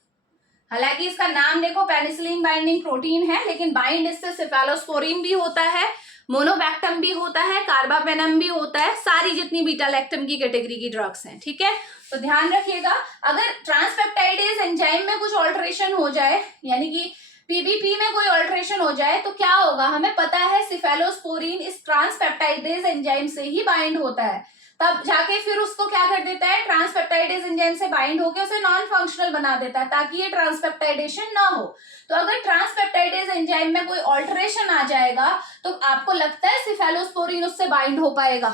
हालांकि इसका नाम देखो पेनिसिलिन बाइंडिंग प्रोटीन है, लेकिन बाइंड इससे सिफेलोस्पोरिन भी होता है, मोनोबैक्टम भी होता है, कार्बापेनम भी होता है, सारी जितनी बीटा लैक्टम की कैटेगरी की ड्रग्स हैं। ठीक है, तो ध्यान रखिएगा, अगर ट्रांसपेप्टाइडेज एंजाइम में कुछ ऑल्ट्रेशन हो जाए, यानी कि पीबीपी में कोई ऑल्ट्रेशन हो जाए, तो क्या होगा, हमें पता है सिफेलोस्पोरिन इस ट्रांसपेप्टाइडेज एंजाइम से ही बाइंड होता है, तब जाके फिर उसको क्या कर देता है, ट्रांसपेप्टाइडेज एंजाइम से बाइंड होकर उसे नॉन फंक्शनल बना देता है ताकि ये ट्रांसपेप्टाइडेशन ना हो। तो अगर ट्रांसपेप्टाइडेज एंजाइम में कोई ऑल्टरेशन आ जाएगा तो आपको लगता है सिफेलोस्पोरिन उससे बाइंड हो पाएगा?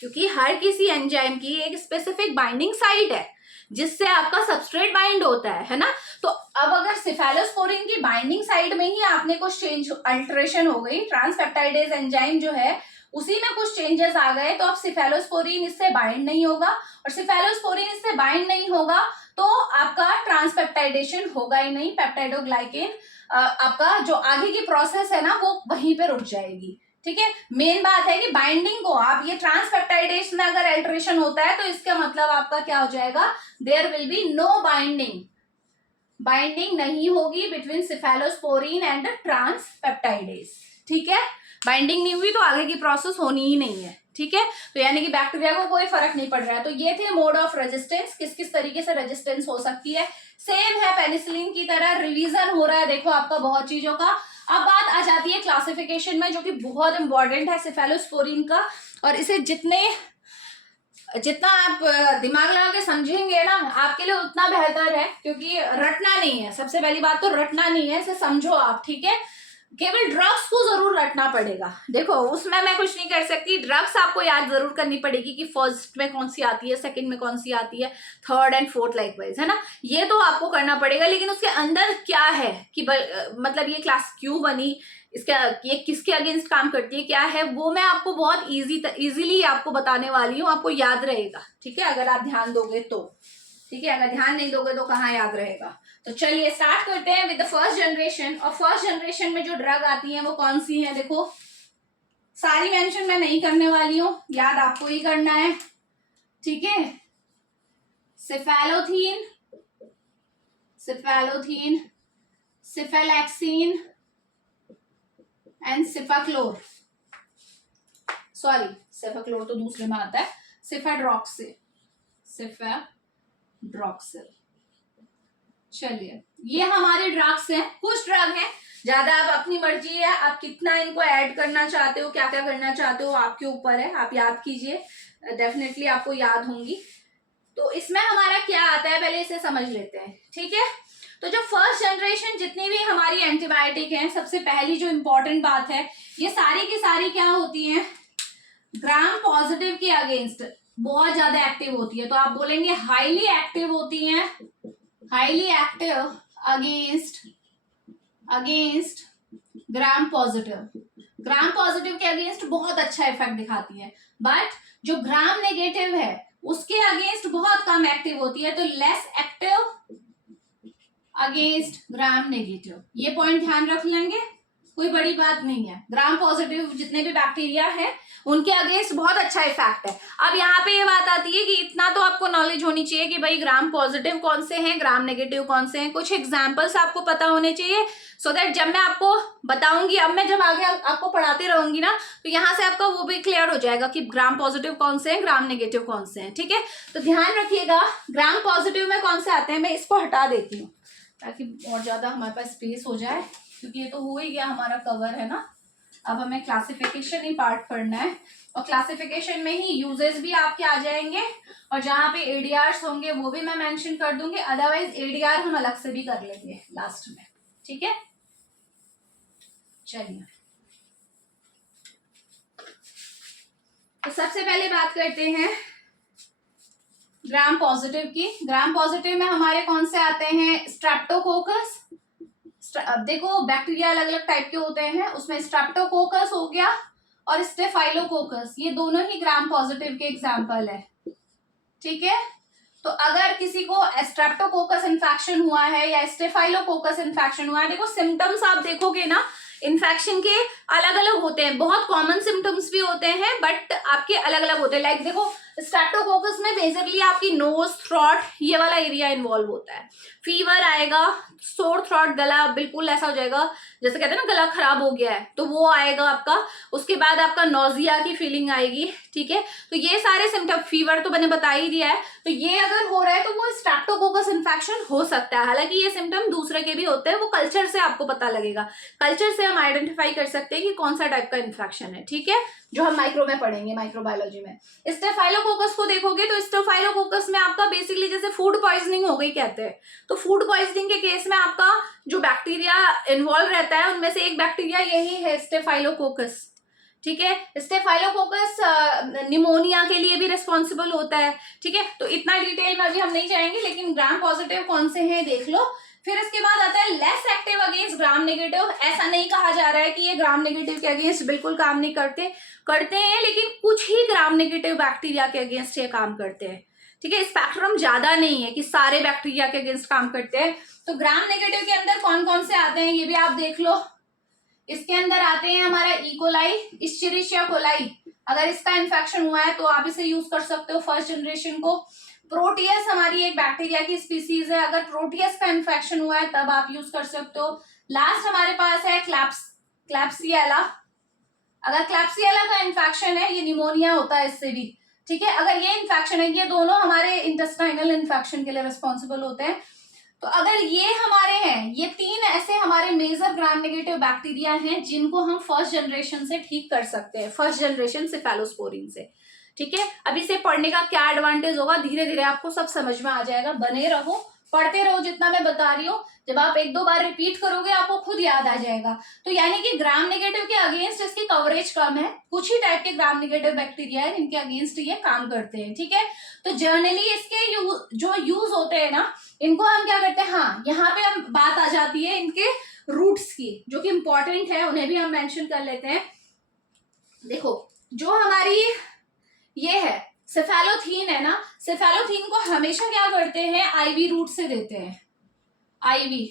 क्योंकि हर किसी एंजाइम की एक स्पेसिफिक बाइंडिंग साइट है जिससे आपका सबस्ट्रेट बाइंड होता है ना। तो अब अगर सिफेलोस्पोरिन की बाइंडिंग साइट में ही आपने कुछ चेंज, अल्टरेशन हो गई, ट्रांसपेप्टाइडेज एंजाइम जो है उसी में कुछ चेंजेस आ गए, तो अब सिफेलोस्पोरिन इससे बाइंड नहीं होगा, और सिफेलोस्पोरिन इससे बाइंड नहीं होगा तो आपका ट्रांसपेप्टाइडेशन होगा ही नहीं, पेप्टाइडोग्लाइकेन आपका जो आगे की प्रोसेस है ना वो वहीं पे रुक जाएगी। ठीक है, मेन बात है कि बाइंडिंग को आप, ये ट्रांसपेप्टाइडेशन में अगर अल्टरेशन होता है तो इसका मतलब आपका क्या हो जाएगा, there will be no binding, binding नहीं होगी बिटवीन सिफेलोस्पोरिन एंड ट्रांसपेप्टाइडेज। ठीक है, बाइंडिंग नहीं हुई तो आगे की प्रोसेस होनी ही नहीं है। ठीक है। तो यानी कि बैक्टीरिया को कोई फर्क नहीं पड़ रहा है। तो ये थे मोड ऑफ रेजिस्टेंस, किस किस तरीके से रेजिस्टेंस हो सकती है। सेम है पेनिसिलिन की तरह, रिवीजन हो रहा है देखो आपका बहुत चीजों का। अब बात आ जाती है क्लासिफिकेशन में, जो कि बहुत इंपॉर्टेंट है सेफेलोस्पोरिन का, और इसे जितना आप दिमाग लगा के समझेंगे ना आपके लिए उतना बेहतर है, क्योंकि रटना नहीं है। सबसे पहली बात तो रटना नहीं है, इसे समझो आप, ठीक है। केवल ड्रग्स को जरूर रटना पड़ेगा। देखो उसमें मैं कुछ नहीं कर सकती, ड्रग्स आपको याद जरूर करनी पड़ेगी कि फर्स्ट में कौन सी आती है, सेकंड में कौन सी आती है, थर्ड एंड फोर्थ लाइकवाइज, है ना। ये तो आपको करना पड़ेगा, लेकिन उसके अंदर क्या है कि मतलब ये क्लास क्यों बनी, इसका ये किसके अगेंस्ट काम करती है, क्या है, वो मैं आपको बहुत इजीली आपको बताने वाली हूँ, आपको याद रहेगा, ठीक है, अगर आप ध्यान दोगे तो। ठीक है, अगर ध्यान नहीं दोगे तो कहाँ याद रहेगा। तो चलिए स्टार्ट करते हैं विद द फर्स्ट जनरेशन। और फर्स्ट जनरेशन में जो ड्रग आती है वो कौन सी है, देखो सारी मेंशन मैं नहीं करने वाली हूँ, याद आपको ही करना है, ठीक है। सिफेलोथीन, सिफेलोथीन, सिफेलैक्सीन एंड सिफाक्लोर, सॉरी सिफाक्लोर तो दूसरे में आता है, सिफेड्रॉक्सिल, सिफेड्रॉक्सिल। चलिए ये हमारे ड्रग्स हैं, कुछ ड्रग हैं, ज्यादा आप अपनी मर्जी है, आप कितना इनको ऐड करना चाहते हो, क्या क्या करना चाहते हो आपके ऊपर है, आप याद कीजिए, डेफिनेटली आपको याद होंगी। तो इसमें हमारा क्या आता है पहले इसे समझ लेते हैं, ठीक है। तो जो फर्स्ट जनरेशन जितनी भी हमारी एंटीबायोटिक हैं, सबसे पहली जो इंपॉर्टेंट बात है, ये सारी की सारी क्या होती हैं, ग्राम पॉजिटिव के अगेंस्ट बहुत ज्यादा एक्टिव होती है। तो आप बोलेंगे हाईली एक्टिव होती हैं, हाईली एक्टिव अगेंस्ट ग्राम पॉजिटिव। ग्राम पॉजिटिव के अगेंस्ट बहुत अच्छा इफेक्ट दिखाती है, बट जो ग्राम नेगेटिव है उसके अगेंस्ट बहुत कम एक्टिव होती है, तो लेस एक्टिव अगेंस्ट ग्राम नेगेटिव। ये पॉइंट ध्यान रख लेंगे, कोई बड़ी बात नहीं है। ग्राम पॉजिटिव जितने भी बैक्टीरिया है उनके अगेंस्ट बहुत अच्छा इफेक्ट है। अब यहाँ पे ये बात आती है कि इतना तो आपको नॉलेज होनी चाहिए कि भाई ग्राम पॉजिटिव कौन से हैं, ग्राम नेगेटिव कौन से हैं, कुछ एग्जांपल्स आपको पता होने चाहिए, सो दैट जब मैं आपको बताऊंगी, अब मैं जब आगे आपको पढ़ाते रहूंगी ना, तो यहाँ से आपका वो भी क्लियर हो जाएगा कि ग्राम पॉजिटिव कौन से हैं, ग्राम नेगेटिव कौन से हैं, ठीक है। तो ध्यान रखिएगा, ग्राम पॉजिटिव में कौन से आते हैं, मैं इसको हटा देती हूँ ताकि और ज्यादा हमारे पास स्पेस हो जाए, क्योंकि ये तो हो ही गया हमारा कवर, है ना। अब हमें क्लासिफिकेशन ही पार्ट पढ़ना है, और क्लासिफिकेशन में ही यूजेस भी आपके आ जाएंगे, और जहां पे एडीआर्स होंगे वो भी मैं मेंशन कर दूंगी, अदरवाइज एडीआर हम अलग से भी कर लेंगे लास्ट में, ठीक है। चलिए तो सबसे पहले बात करते हैं ग्राम पॉजिटिव की। ग्राम पॉजिटिव में हमारे कौन से आते हैं, स्ट्रेप्टोकोकस। अब देखो बैक्टीरिया अलग अलग टाइप के होते हैं, उसमें स्ट्रेप्टोकोकस हो गया और स्टेफाइलोकोकस, ये दोनों ही ग्राम पॉजिटिव के एग्जांपल है, ठीक है। तो अगर किसी को स्ट्रेप्टोकोकस इन्फेक्शन हुआ है या स्टेफाइलोकोकस इन्फेक्शन हुआ है, देखो सिम्टम्स आप देखोगे ना इन्फेक्शन के अलग अलग होते हैं, बहुत कॉमन सिम्टम्स भी होते हैं बट आपके अलग अलग होते हैं। लाइक देखो स्ट्रेप्टोकोकस में बेसिकली आपकी नोज, थ्रोट, ये वाला एरिया इन्वॉल्व होता है। फीवर आएगा, सोर थ्रोट, गला बिल्कुल ऐसा हो जाएगा जैसे कहते हैं ना गला खराब हो गया है, तो वो आएगा आपका। उसके बाद आपका नोजिया की फीलिंग आएगी, ठीक है। तो ये सारे सिम्टम, फीवर तो मैंने बता ही दिया है, तो ये अगर हो रहा है तो वो स्ट्रेप्टोकोकस इन्फेक्शन हो सकता है। हालांकि ये सिम्टम दूसरे के भी होते हैं, वो कल्चर से आपको पता लगेगा, कल्चर से हम आइडेंटिफाई कर सकते हैं कि कौन सा टाइप का इन्फेक्शन है, ठीक है, जो हम माइक्रो में पढ़ेंगे, माइक्रोबायोलॉजी में। स्टेफाइलोकोकस को देखोगे तो स्टेफाइलोकोकस में आपका बेसिकली जैसे फूड पॉइजनिंग हो गई कहते हैं, तो फूड पॉइजनिंग के केस में आपका जो बैक्टीरिया इन्वॉल्व रहता है उनमें से एक बैक्टीरिया यही है स्टेफाइलोकोकस, ठीक है। स्टेफाइलोकोकस निमोनिया के लिए भी रिस्पॉन्सिबल होता है, ठीक है। तो इतना डिटेल में अभी हम नहीं जाएंगे, लेकिन ग्राम पॉजिटिव कौन से हैं देख लो। फिर इसके बाद आता है less active against gram negative. ऐसा नहीं कहा जा रहा है कि ये ग्राम नेगेटिव के अगेंस्ट बिल्कुल काम नहीं करते हैं, लेकिन कुछ ही ग्राम नेगेटिव बैक्टीरिया के अगेंस्ट ये काम करते हैं, ठीक है। स्पेक्ट्रम ज्यादा नहीं है कि सारे बैक्टीरिया के अगेंस्ट काम करते हैं। तो ग्राम नेगेटिव के अंदर कौन कौन से आते हैं ये भी आप देख लो। इसके अंदर आते हैं हमारा इकोलाई, इश्चेरिशिया कोलाई, अगर इसका इन्फेक्शन हुआ है तो आप इसे यूज कर सकते हो फर्स्ट जनरेशन को। प्रोटियस हमारी एक बैक्टीरिया की स्पीसीज है, अगर प्रोटियस का इन्फेक्शन हुआ है तब आप यूज कर सकते हो। लास्ट हमारे पास है क्लैप्सिएला, अगर क्लैप्सियला का इन्फेक्शन है, ये निमोनिया होता है इससे भी, ठीक है। अगर ये इन्फेक्शन है, ये दोनों हमारे इंटेस्टाइनल इन्फेक्शन के लिए रिस्पॉन्सिबल होते हैं। तो अगर ये हमारे हैं, ये 3 ऐसे हमारे मेजर ग्राम नेगेटिव बैक्टीरिया हैं जिनको हम फर्स्ट जनरेशन से ठीक कर सकते हैं, फर्स्ट जनरेशन सेफेलोस्पोरिन से, ठीक है। अब इसे पढ़ने का क्या एडवांटेज होगा, धीरे धीरे आपको सब समझ में आ जाएगा। बने रहो, पढ़ते रहो, जितना मैं बता रही हूँ जब आप 1-2 बार रिपीट करोगे आपको खुद याद आ जाएगा। तो यानी कि ग्राम नेगेटिव के अगेंस्ट इसकी कवरेज कम है, कुछ ही टाइप के ग्राम नेगेटिव बैक्टीरिया है जिनके अगेंस्ट ये काम करते हैं, ठीक है। तो जर्नली इसके जो यूज होते हैं ना, इनको हम क्या करते हैं, हाँ यहाँ पे हम बात आ जाती है इनके रूट्स की, जो कि इंपॉर्टेंट है, उन्हें भी हम मेंशन कर लेते हैं। देखो जो हमारी ये है सेफेलोथीन है ना, सेफेलोथीन को हमेशा क्या करते हैं, आईवी रूट से देते हैं, आईवी,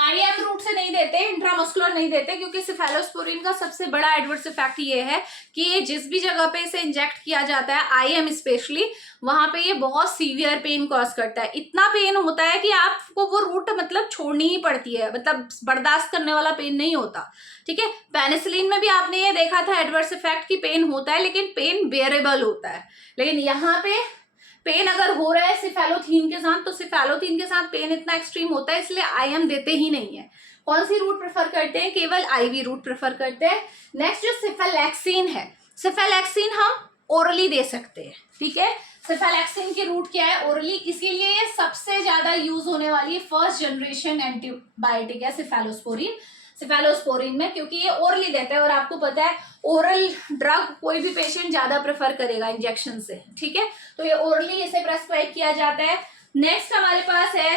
आईएम रूट से नहीं देते, इंट्रामस्कुलर नहीं देते, क्योंकि सेफेलोस्पोरिन का सबसे बड़ा एडवर्स इफेक्ट ये है कि ये जिस भी जगह पे इसे इंजेक्ट किया जाता है, आईएम स्पेशली, वहां पे ये बहुत सीवियर पेन कॉज करता है। इतना पेन होता है कि आपको वो रूट मतलब छोड़नी ही पड़ती है, मतलब बर्दाश्त करने वाला पेन नहीं होता, ठीक है। पेनिसिलिन में भी आपने ये देखा था एडवर्स इफेक्ट की पेन होता है, लेकिन पेन बेयरेबल होता है। लेकिन यहाँ पे पेन अगर हो रहा है सिफेलोथीन के साथ, तो सिफेलोथीन के साथ पेन इतना एक्सट्रीम होता है, इसलिए आईएम देते ही नहीं है। कौन सी रूट प्रेफर करते हैं, केवल आईवी रूट प्रेफर करते हैं। नेक्स्ट जो सिफेलैक्सिन है, सिफेलैक्सिन हम ओरली दे सकते हैं, ठीक है। सिफेलैक्सिन की रूट क्या है, ओरली, इसीलिए ये सबसे ज्यादा यूज होने वाली फर्स्ट जनरेशन एंटीबायोटिक है सिफेलोस्पोरिन, सिफेलोस्पोरिन में, क्योंकि ये ओरली देते हैं और आपको पता है ओरल ड्रग कोई भी पेशेंट ज्यादा प्रेफर करेगा इंजेक्शन से, ठीक है। तो ये ओरली इसे प्रेस्क्राइब किया जाता है। नेक्स्ट हमारे पास है,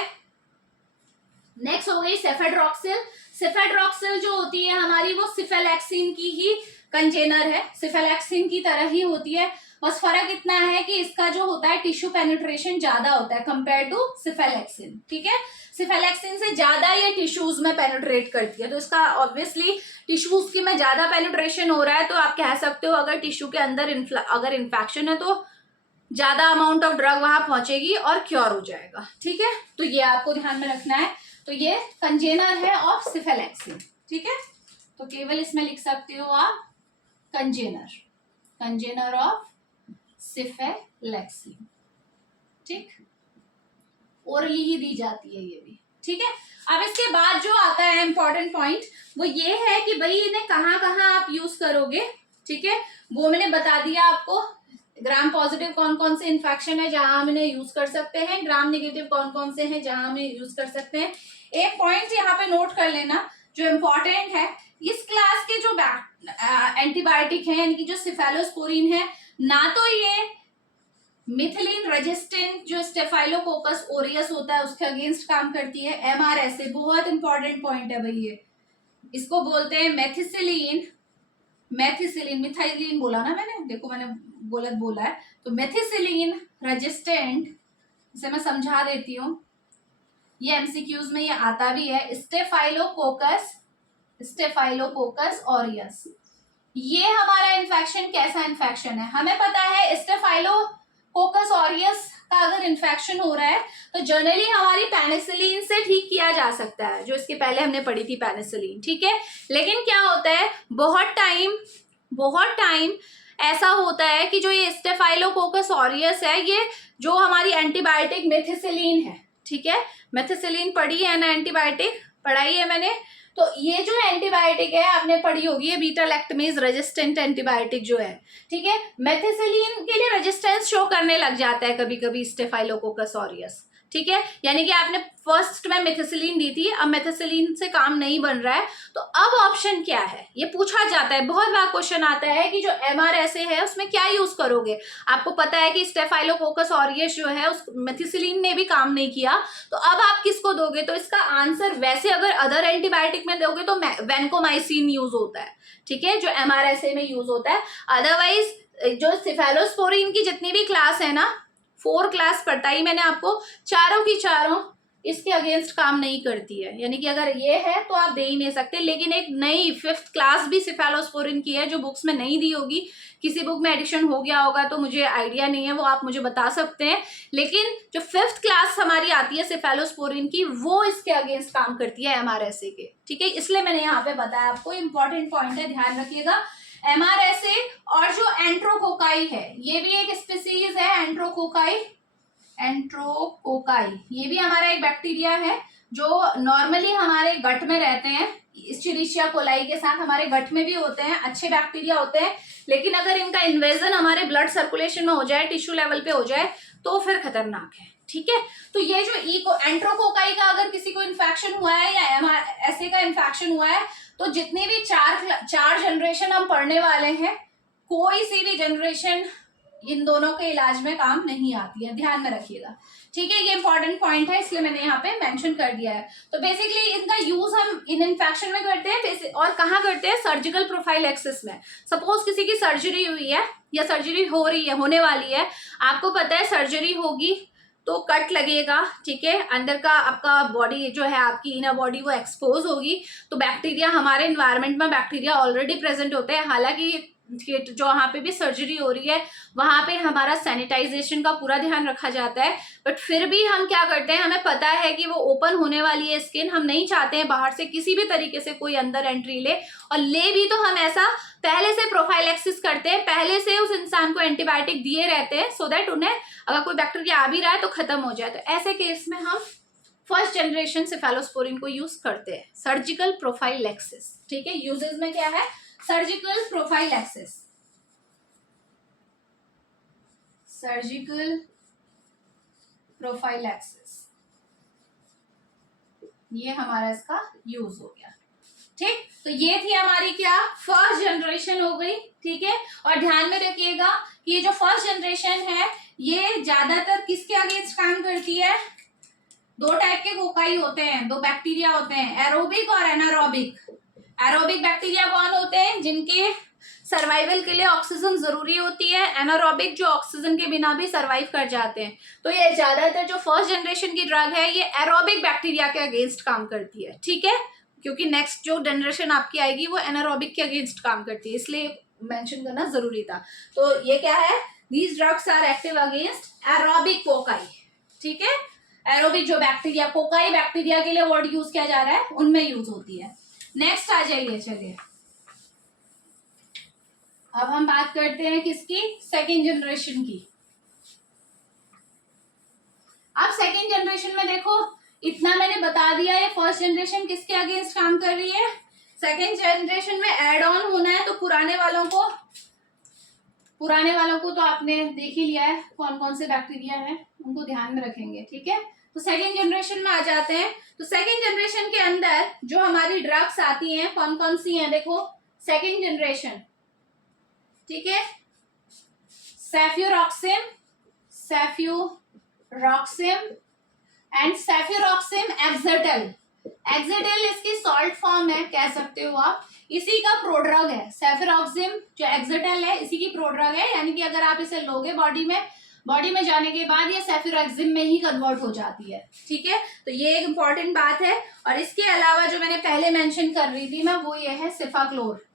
नेक्स्ट हो गई सेफेड्रॉक्सिल। सेफेड्रॉक्सिल जो होती है हमारी, वो सिफेलैक्सिन की ही कंटेनर है, सिफेलैक्सिन की तरह ही होती है, बस फर्क इतना है कि इसका जो होता है टिश्यू पेनिट्रेशन ज्यादा होता है कंपेयर टू सिफेलैक्सिन, ठीक है। सिफेलैक्सिन से ज्यादा ये टिश्यूज में पेनिट्रेट करती है, तो इसका ऑब्वियसली टिश्यूज की में ज्यादा पेनिट्रेशन हो रहा है, तो आप कह सकते हो अगर टिश्यू के अंदर अगर इन्फेक्शन है तो ज्यादा अमाउंट ऑफ ड्रग वहां पहुंचेगी और क्योर हो जाएगा, ठीक है। तो ये आपको ध्यान में रखना है। तो ये कंटेनर है ऑफ सिफेलैक्सिन, ठीक है। तो केवल इसमें लिख सकते हो आप कंटेनर, कंटेनर ऑफ सिफेलैक्सिन, ठीक। ओरली ही दी जाती है ये भी, ठीक है। अब इसके बाद जो आता है इंपॉर्टेंट पॉइंट, वो ये है कि भाई इन्हें कहाँ कहाँ आप यूज करोगे, ठीक है। वो मैंने बता दिया आपको, ग्राम पॉजिटिव कौन कौन से इन्फेक्शन है जहां हम इन्हें यूज कर सकते हैं, ग्राम नेगेटिव कौन कौन से हैं जहां हम यूज कर सकते हैं। एक पॉइंट यहाँ पे नोट कर लेना जो इम्पोर्टेंट है, इस क्लास के जो एंटीबायोटिक है, यानी कि जो सिफेलोस्पोरिन है, ना तो ये मिथिलीन रेजिस्टेंट जो स्टेफाइलोकोकस ओरियस होता है उसके अगेंस्ट काम करती है, एमआरएसए, बहुत इंपॉर्टेंट पॉइंट है भाई ये, इसको बोलते हैं मेथिसिलिन, मेथिसिलिन, मिथाइलिन बोला ना मैंने, देखो मैंने गलत बोला है, तो मेथिसिलिन रेजिस्टेंट, इसे मैं समझा देती हूँ, ये एमसीक्यूज में ये आता भी है, स्टेफाइलोकोकस, स्टेफाइलोकोकस ऑरियस। ये हमारा इन्फेक्शन कैसा इन्फेक्शन है, हमें पता है स्टेफाइलोकोकस ऑरियस का अगर इन्फेक्शन हो रहा है तो जनरली हमारी पेनिसिलिन से ठीक किया जा सकता है, जो इसके पहले हमने पढ़ी थी पेनिसिलिन, ठीक है। लेकिन क्या होता है, बहुत टाइम ऐसा होता है कि जो ये स्टेफाइलोकोकस ऑरियस है, ये जो हमारी एंटीबायोटिक मेथिसिलिन है, ठीक है, मेथिसिलिन पढ़ी है ना, एंटीबायोटिक पढ़ाई है मैंने, तो ये जो एंटीबायोटिक है आपने पढ़ी होगी, ये बीटा लैक्टमेज रेजिस्टेंट एंटीबायोटिक जो है, ठीक है, मेथिसिलिन के लिए रेजिस्टेंस शो करने लग जाता है कभी कभी स्टेफाइलोकोकस ऑरियस, ठीक है। यानी कि आपने फर्स्ट में मेथिसिलिन दी थी, अब मेथिसिलिन से काम नहीं बन रहा है, तो अब ऑप्शन क्या है, ये पूछा जाता है, बहुत बार क्वेश्चन आता है कि जो एमआरएसए है उसमें क्या यूज करोगे। आपको पता है कि स्टेफाइलोकोकस ऑरियस जो है उस मेथिसिलिन ने भी काम नहीं किया, तो अब आप किसको दोगे, तो इसका आंसर, वैसे अगर अदर एंटीबायोटिक में दोगे तो वैनकोमाइसिन यूज होता है, ठीक है, जो एमआरएसए में यूज होता है। अदरवाइज जो सिफेलोस्पोरिन की जितनी भी क्लास है ना, 4 क्लास बताई मैंने आपको, चारों की चारों इसके अगेंस्ट काम नहीं करती है, यानी कि अगर ये है तो आप दे ही नहीं सकते। लेकिन एक नई 5th क्लास भी सिफेलोस्पोरिन की है जो बुक्स में नहीं दी होगी, किसी बुक में एडिशन हो गया होगा तो मुझे आइडिया नहीं है, वो आप मुझे बता सकते हैं। लेकिन जो 5th क्लास हमारी आती है सिफेलोस्पोरिन की, वो इसके अगेंस्ट काम करती है एमआरएसए के, ठीक है, इसलिए मैंने यहाँ पे बताया आपको, इंपॉर्टेंट पॉइंट है, ध्यान रखिएगा। MRSA और जो एंट्रोकोकाई है, ये भी एक स्पीसीज है एंट्रोकोकाई। ये भी हमारा एक बैक्टीरिया है जो नॉर्मली हमारे गट में रहते हैं, इस्चेरिशिया कोलाई के साथ हमारे गट में भी होते हैं, अच्छे बैक्टीरिया होते हैं, लेकिन अगर इनका इन्वेजन हमारे ब्लड सर्कुलेशन में हो जाए, टिश्यू लेवल पे हो जाए, तो फिर खतरनाक है। ठीक है, तो ये जो एंट्रोकोकाई का अगर किसी को इन्फेक्शन हुआ है या MRSA का इन्फेक्शन हुआ है, तो जितने भी चार जनरेशन हम पढ़ने वाले हैं, कोई सी भी जनरेशन इन दोनों के इलाज में काम नहीं आती है, ध्यान में रखिएगा। ठीक है, ये इंपॉर्टेंट पॉइंट है, इसलिए मैंने यहाँ पे मेंशन कर दिया है। तो बेसिकली इनका यूज हम इन इन्फेक्शन में करते हैं, और कहाँ करते हैं? सर्जिकल प्रोफाइलैक्सिस में। सपोज किसी की सर्जरी हुई है या सर्जरी हो रही है, होने वाली है, आपको पता है सर्जरी होगी तो कट लगेगा, ठीक है, अंदर का आपका बॉडी जो है, आपकी इनर बॉडी वो एक्सपोज होगी, तो बैक्टीरिया, हमारे इन्वायरमेंट में बैक्टीरिया ऑलरेडी प्रेजेंट होते हैं। हालांकि जो वहाँ पे भी सर्जरी हो रही है वहाँ पे हमारा सैनिटाइजेशन का पूरा ध्यान रखा जाता है, बट फिर भी हम क्या करते हैं, हमें पता है कि वो ओपन होने वाली है स्किन, हम नहीं चाहते हैं बाहर से किसी भी तरीके से कोई अंदर एंट्री ले, और ले भी तो हम ऐसा पहले से प्रोफाइलैक्सिस करते हैं, पहले से उस इंसान को एंटीबायोटिक दिए रहते हैं, सो दैट उन्हें अगर कोई बैक्टीरिया आ भी रहा है तो खत्म हो जाए। तो ऐसे केस में हम फर्स्ट जनरेशन सेफेलोस्पोरिन को यूज करते हैं, सर्जिकल प्रोफाइलैक्सिस। ठीक है, यूजेस में क्या है? सर्जिकल प्रोफाइलैक्सिस, सर्जिकल प्रोफाइलैक्सिस, ये हमारा इसका यूज हो गया। ठीक, तो ये थी हमारी क्या? फर्स्ट जनरेशन हो गई। ठीक है, और ध्यान में रखिएगा कि ये जो फर्स्ट जनरेशन है ये ज्यादातर किसके अगेंस्ट काम करती है? दो टाइप के कोकाई होते हैं, दो बैक्टीरिया होते हैं, एरोबिक और एनारोबिक। एरोबिक बैक्टीरिया कौन होते हैं? जिनके सर्वाइवल के लिए ऑक्सीजन जरूरी होती है, एनारोबिक जो ऑक्सीजन के बिना भी सर्वाइव कर जाते हैं। तो ये ज्यादातर जो फर्स्ट जनरेशन की ड्रग है ये एरोबिक बैक्टीरिया के अगेंस्ट काम करती है। ठीक है, क्योंकि नेक्स्ट जो जनरेशन आपकी आएगी वो एनारोबिक के अगेंस्ट काम करती है, इसलिए मेंशन करना जरूरी था। तो ये क्या है? These drugs are active against aerobic cocci. ठीक है, एरोबिक जो बैक्टीरिया, कोकाई बैक्टीरिया के लिए वर्ड यूज किया जा रहा है, उनमें यूज होती है। नेक्स्ट आ जाइए, चलिए अब हम बात करते हैं किसकी? सेकेंड जनरेशन की। अब सेकेंड जनरेशन में देखो, इतना मैंने बता दिया है, फर्स्ट जनरेशन किसके अगेंस्ट काम कर रही है। सेकेंड जनरेशन में एड ऑन होना है, तो पुराने वालों को तो आपने देख ही लिया है कौन कौन से बैक्टीरिया है, उनको ध्यान में रखेंगे। ठीक है, तो सेकेंड जनरेशन में आ जाते हैं। तो सेकेंड जनरेशन के अंदर जो हमारी ड्रग्स आती हैं कौन कौन सी हैं? देखो, सेकेंड जनरेशन, ठीक है, सेफ्यूरॉक्सिम एंड सेफ्यूरॉक्सिम एक्सेटल। एक्सेटल इसकी सॉल्ट फॉर्म है, कह सकते हो आप, इसी का प्रोड्रग है। सेफ्यूरॉक्सिम जो एक्सेटल है इसी की प्रोड्रग है, यानी कि अगर आप इसे लोगे बॉडी में जाने के बाद ये सेफ्यूरॉक्सिम में ही कन्वर्ट हो जाती है। ठीक है, तो ये एक इंपॉर्टेंट बात है। और इसके अलावा जो मैंने पहले मेंशन कर रही थी मैं, वो ये है सेफाक्लोर।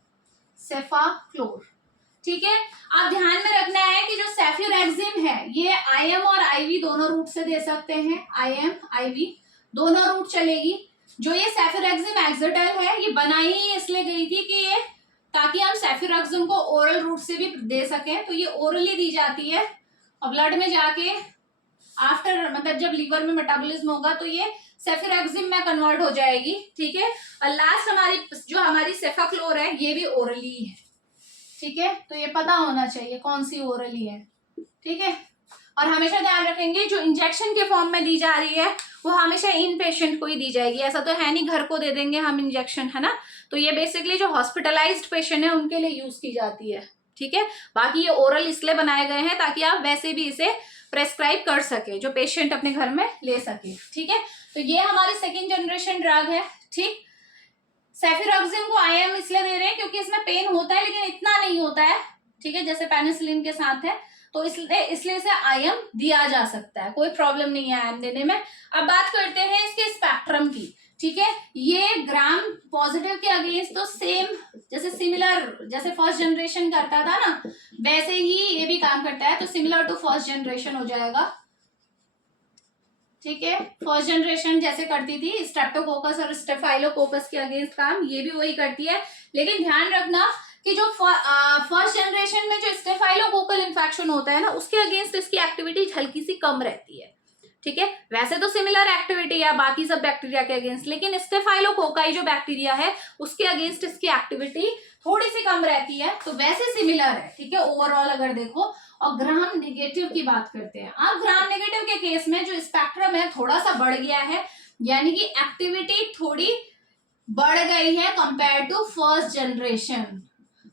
ठीक है, आप ध्यान में रखना है कि जो सेफ्यूरॉक्सिम है ये IM और IV दोनों रूट से दे सकते हैं, IM IV दोनों रूट चलेगी। जो ये सेफ्यूरॉक्सिम एक्सेटल है ये बनाई ही इसलिए गई थी कि ये ताकि हम सेफ्यूरॉक्सिम को ओरल रूट से भी दे सकें, तो ये ओरली दी जाती है और ब्लड में जाके आफ्टर, मतलब जब लीवर में मेटाबॉलिज्म होगा तो ये सेफ्यूरॉक्सिम में कन्वर्ट हो जाएगी। ठीक है, और लास्ट हमारी सेफाक्लोर है ये भी ओरली है। ठीक है, तो ये पता होना चाहिए कौन सी ओरली है। ठीक है, और हमेशा ध्यान रखेंगे जो इंजेक्शन के फॉर्म में दी जा रही है वो हमेशा इन पेशेंट को ही दी जाएगी, ऐसा तो है नहीं घर को दे देंगे हम इंजेक्शन, है ना। तो ये बेसिकली जो हॉस्पिटलाइज्ड पेशेंट है उनके लिए यूज की जाती है। ठीक है, बाकी ये ओरल इसलिए बनाए गए हैं ताकि आप वैसे भी इसे प्रेस्क्राइब कर सके, जो पेशेंट अपने घर में ले सके। ठीक है, तो ये हमारी सेकेंड जनरेशन ड्रग है। ठीक, सेफ्यूरॉक्सिम को IM इसलिए दे रहे हैं क्योंकि इसमें पेन होता है लेकिन इतना नहीं होता है। ठीक है, जैसे पेनिसिलिन के साथ है, तो इसलिए इसे IM दिया जा सकता है, कोई प्रॉब्लम नहीं है IM देने में। अब बात करते हैं इसके स्पेक्ट्रम की। ठीक है, ये ग्राम पॉजिटिव के अगेंस्ट तो सेम जैसे फर्स्ट जनरेशन करता था ना, वैसे ही ये भी काम करता है, तो सिमिलर टू फर्स्ट जनरेशन हो जाएगा। ठीक है, फर्स्ट जनरेशन जैसे करती थी स्ट्रेप्टोकोकस और स्टेफाइलोकोकस के अगेंस्ट काम, ये भी वही करती है। लेकिन ध्यान रखना कि जो फर्स्ट जनरेशन में जो स्टेफाइलोकोकल इन्फेक्शन होता है ना, उसके अगेंस्ट इसकी एक्टिविटी हल्की सी कम रहती है, ठीक है। वैसे तो सिमिलर एक्टिविटी है बाकी सब बैक्टीरिया के अगेंस्ट, लेकिन स्टेफाइलोकोकाई जो बैक्टीरिया है उसके अगेंस्ट इसकी एक्टिविटी थोड़ी सी कम रहती है, तो वैसे सिमिलर है, ठीक है, ओवरऑल अगर देखो। और ग्राम नेगेटिव की बात करते हैं। अब ग्राम नेगेटिव के केस में जो स्पेक्ट्रम है थोड़ा सा बढ़ गया है, यानी कि एक्टिविटी थोड़ी बढ़ गई है compare to first generation.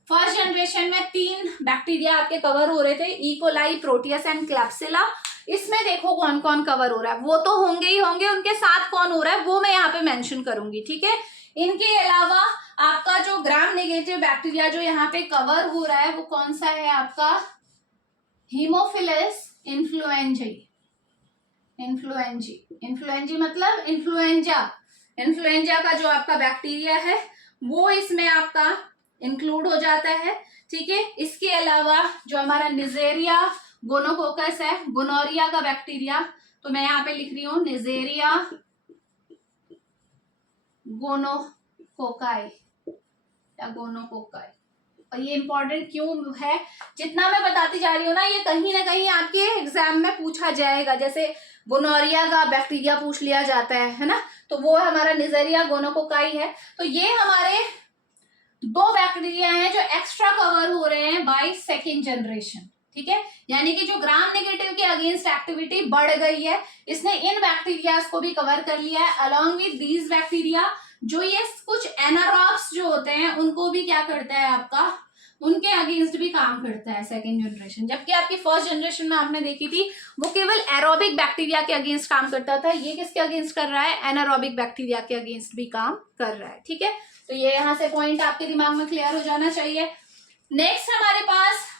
First generation में 3 बैक्टीरिया आपके कवर हो रहे थे, E coli, Proteus and Klebsiella. इसमें देखो कौन कौन कवर हो रहा है, वो तो होंगे ही होंगे, उनके साथ कौन हो रहा है वो मैं यहाँ पे मेंशन करूंगी, ठीक है। इनके अलावा आपका जो ग्राम नेगेटिव बैक्टीरिया जो यहाँ पे कवर हो रहा है वो कौन सा है आपका, हीमोफिलस इन्फ्लुएंजी। इन्फ्लुएंजी मतलब इन्फ्लुएंजा, इन्फ्लुएंजा का जो आपका बैक्टीरिया है वो इसमें आपका इंक्लूड हो जाता है, ठीक है। इसके अलावा जो हमारा निजेरिया गोनोकोकस है, गोनोरिया का बैक्टीरिया, तो मैं यहाँ पे लिख रही हूँ निजेरिया गोनोकोकाई या गोनोकोकाई। और ये इंपॉर्टेंट क्यों है, जितना मैं बताती जा रही हूँ ना, ये कहीं ना कहीं आपके एग्जाम में पूछा जाएगा। जैसे गोनोरिया का बैक्टीरिया पूछ लिया जाता है ना, तो वो हमारा निजेरिया गोनोकोकाई है। तो ये हमारे 2 बैक्टीरिया हैं जो एक्स्ट्रा कवर हो रहे हैं बाय सेकेंड जनरेशन, ठीक है। यानी कि जो ग्राम नेगेटिव के अगेंस्ट एक्टिविटी बढ़ गई है, इसने इन बैक्टीरिया को भी कवर कर लिया है अलॉन्ग विद दीज बैक्टीरिया। जो ये कुछ एनारॉब्स जो होते हैं उनको भी क्या करता है आपका, उनके अगेंस्ट भी काम करता है सेकेंड जनरेशन। जबकि आपकी फर्स्ट जनरेशन में आपने देखी थी वो केवल एरोबिक बैक्टीरिया के अगेंस्ट काम करता था, ये किसके अगेंस्ट कर रहा है, एनारोबिक बैक्टीरिया के अगेंस्ट भी काम कर रहा है, ठीक है। तो ये यहाँ से पॉइंट आपके दिमाग में क्लियर हो जाना चाहिए। नेक्स्ट हमारे पास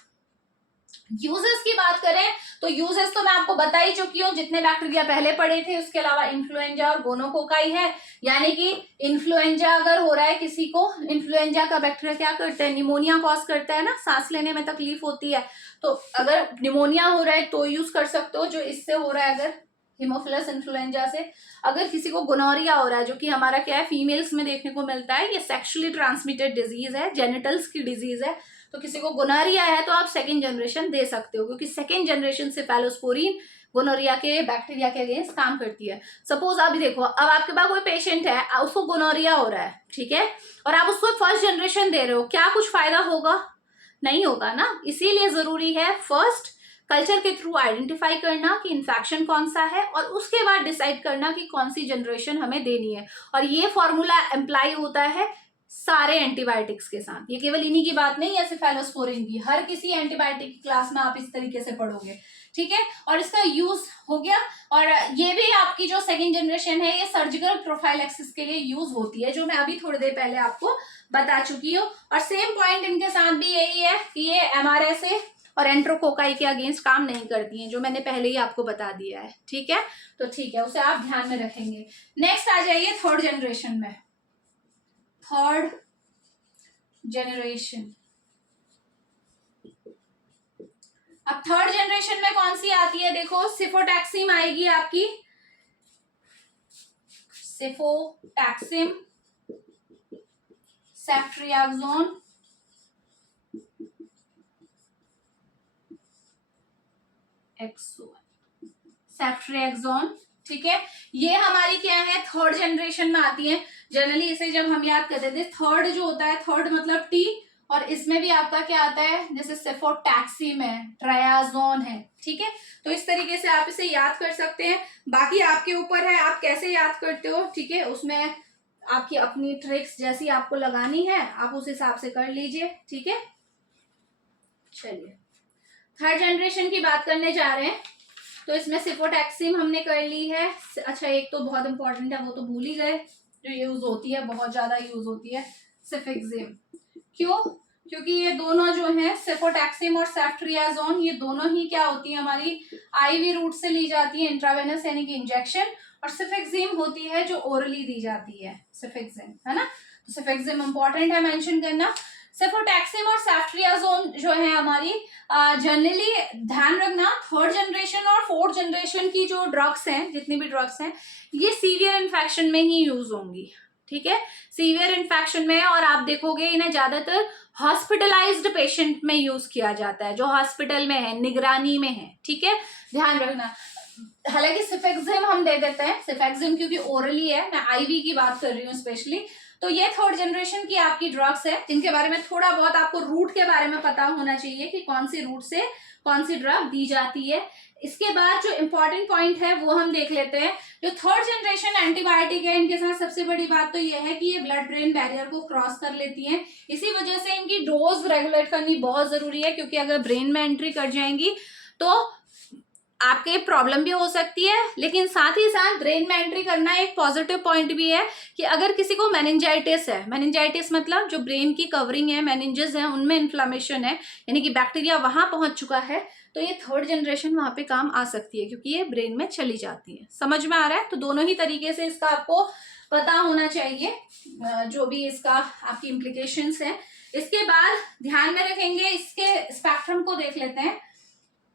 यूजेस की बात करें तो यूजेस तो मैं आपको बता ही चुकी हूँ, जितने बैक्टीरिया पहले पढ़े थे। उसके अलावा इन्फ्लुएंजा और गोनोकोकाई है, यानी कि इन्फ्लुएंजा अगर हो रहा है किसी को, इन्फ्लुएंजा का बैक्टीरिया क्या करता है, निमोनिया कॉज करता है ना, सांस लेने में तकलीफ होती है। तो अगर निमोनिया हो रहा है तो यूज कर सकते हो, जो इससे हो रहा है अगर हीमोफिलस इन्फ्लुएंजा से। अगर किसी को गोनोरिया हो रहा है, जो कि हमारा क्या है फीमेल्स में देखने को मिलता है, ये सेक्सुअली ट्रांसमिटेड डिजीज है, जेनिटल्स की डिजीज है, तो किसी को गोनोरिया है तो आप सेकेंड जनरेशन दे सकते हो, क्योंकि सेकेंड जनरेशन सेफेलोस्पोरिन गोनोरिया के बैक्टीरिया के अगेंस्ट काम करती है। सपोज अभी देखो, अब आपके पास कोई पेशेंट है, उसको गोनोरिया हो रहा है, ठीक है, और आप उसको फर्स्ट जनरेशन दे रहे हो, क्या कुछ फायदा होगा, नहीं होगा ना। इसीलिए जरूरी है फर्स्ट कल्चर के थ्रू आइडेंटिफाई करना कि इन्फेक्शन कौन सा है, और उसके बाद डिसाइड करना कि कौन सी जनरेशन हमें देनी है। और ये फॉर्मूला अप्लाई होता है सारे एंटीबायोटिक्स के साथ, ये केवल इन्हीं की बात नहीं है सेफेलोस्पोरिन की, हर किसी एंटीबायोटिक की क्लास में आप इस तरीके से पढ़ोगे, ठीक है। और इसका यूज हो गया। और ये भी आपकी जो सेकेंड जनरेशन है ये सर्जिकल प्रोफाइलैक्सिस के लिए यूज होती है, जो मैं अभी थोड़ी देर पहले आपको बता चुकी हूँ। और सेम पॉइंट इनके साथ भी यही है कि ये MRSA और एंट्रोकोकाई के अगेंस्ट काम नहीं करती हैं, जो मैंने पहले ही आपको बता दिया है, ठीक है। तो ठीक है, उसे आप ध्यान में रखेंगे। नेक्स्ट आ जाइए थर्ड जनरेशन में। थर्ड जनरेशन, अब थर्ड जनरेशन में कौन सी आती है, देखो सिफोटैक्सिम आएगी आपकी, सिफोटैक्सिम, सेफ्ट्रियाक्सोन, सेफ्ट्रियाक्सोन, ठीक है। ये हमारी क्या है, थर्ड जनरेशन में आती है। जनरली इसे जब हम याद करते थे, थर्ड जो होता है, थर्ड मतलब टी, और इसमें भी आपका क्या आता है, जैसे सेफोटैक्सिम है, ट्रायाजोन है, ठीक है। तो इस तरीके से आप इसे याद कर सकते हैं। बाकी आपके ऊपर है आप कैसे याद करते हो, ठीक है, उसमें आपकी अपनी ट्रिक्स जैसी आपको लगानी है, आप उस हिसाब से कर लीजिए, ठीक है। चलिए थर्ड जनरेशन की बात करने जा रहे हैं। तो इसमें सिफोटैक्सिम हमने कर ली है। अच्छा, एक तो बहुत इंपॉर्टेंट है, वो तो भूल ही गए, जो यूज होती है, बहुत ज्यादा यूज होती है, सिफिक्सिम। क्यों, क्योंकि ये दोनों जो है सिफोटैक्सिम और सेफ्ट्रियाजोन, ये दोनों ही क्या होती है, हमारी आईवी रूट से ली जाती है, इंट्रावेनस यानी कि इंजेक्शन, और सिफिक्सिम होती है जो ओरली दी जाती है, सिफिक्सिम, है ना। तो सिफिक्सिम इंपॉर्टेंट है मेंशन करना। सिफोटैक्सिम और सेफ्ट्रियाजोन जो है हमारी जनरली ध्यान रखना, थर्ड जनरेशन और फोर्थ जनरेशन की जो ड्रग्स हैं, जितनी भी ड्रग्स हैं, ये सीवियर इन्फेक्शन में ही यूज होंगी, ठीक है, सीवियर इन्फेक्शन में है। और आप देखोगे इन्हें ज्यादातर हॉस्पिटलाइज्ड पेशेंट में यूज किया जाता है, जो हॉस्पिटल में है, निगरानी में है, ठीक है, ध्यान रखना। हालांकि सिफेक्सिम हम दे देते हैं, सिफेक्सिम क्योंकि ओरली है, मैं आईवी की बात कर रही हूँ स्पेशली। तो ये थर्ड जनरेशन की आपकी ड्रग्स है, जिनके बारे में थोड़ा बहुत आपको रूट के बारे में पता होना चाहिए कि कौन सी रूट से कौन सी ड्रग दी जाती है। इसके बाद जो इंपॉर्टेंट पॉइंट है वो हम देख लेते हैं। जो थर्ड जनरेशन एंटीबायोटिक है, इनके साथ सबसे बड़ी बात तो ये है कि ये ब्लड ब्रेन बैरियर को क्रॉस कर लेती हैं। इसी वजह से इनकी डोज रेगुलेट करनी बहुत जरूरी है, क्योंकि अगर ब्रेन में एंट्री कर जाएंगी तो आपके प्रॉब्लम भी हो सकती है। लेकिन साथ ही साथ ब्रेन में एंट्री करना एक पॉजिटिव पॉइंट भी है कि अगर किसी को मेनिंजाइटिस है, मेनिंजाइटिस मतलब जो ब्रेन की कवरिंग है, मेनिंजेस है, उनमें इन्फ्लेमेशन है, यानी कि बैक्टीरिया वहां पहुंच चुका है, तो ये थर्ड जनरेशन वहां पे काम आ सकती है, क्योंकि ये ब्रेन में चली जाती है। समझ में आ रहा है? तो दोनों ही तरीके से इसका आपको पता होना चाहिए, जो भी इसका आपकी इम्प्लीकेशंस है। इसके बाद ध्यान में रखेंगे, इसके स्पेक्ट्रम को देख लेते हैं।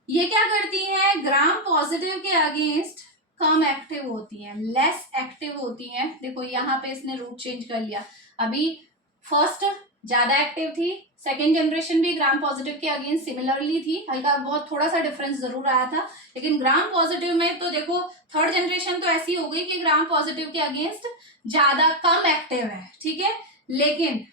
ये क्या करती हैं, ग्राम पॉजिटिव के अगेंस्ट कम एक्टिव होती हैं, लेस एक्टिव होती हैं। देखो यहाँ पे इसने रूट चेंज कर लिया, अभी फर्स्ट ज्यादा एक्टिव थी, सेकेंड जनरेशन भी ग्राम पॉजिटिव के अगेंस्ट सिमिलरली थी, हल्का बहुत थोड़ा सा डिफरेंस जरूर आया था। लेकिन ग्राम पॉजिटिव में तो देखो थर्ड जनरेशन तो ऐसी हो गई कि ग्राम पॉजिटिव के अगेंस्ट ज्यादा कम एक्टिव है, ठीक है। लेकिन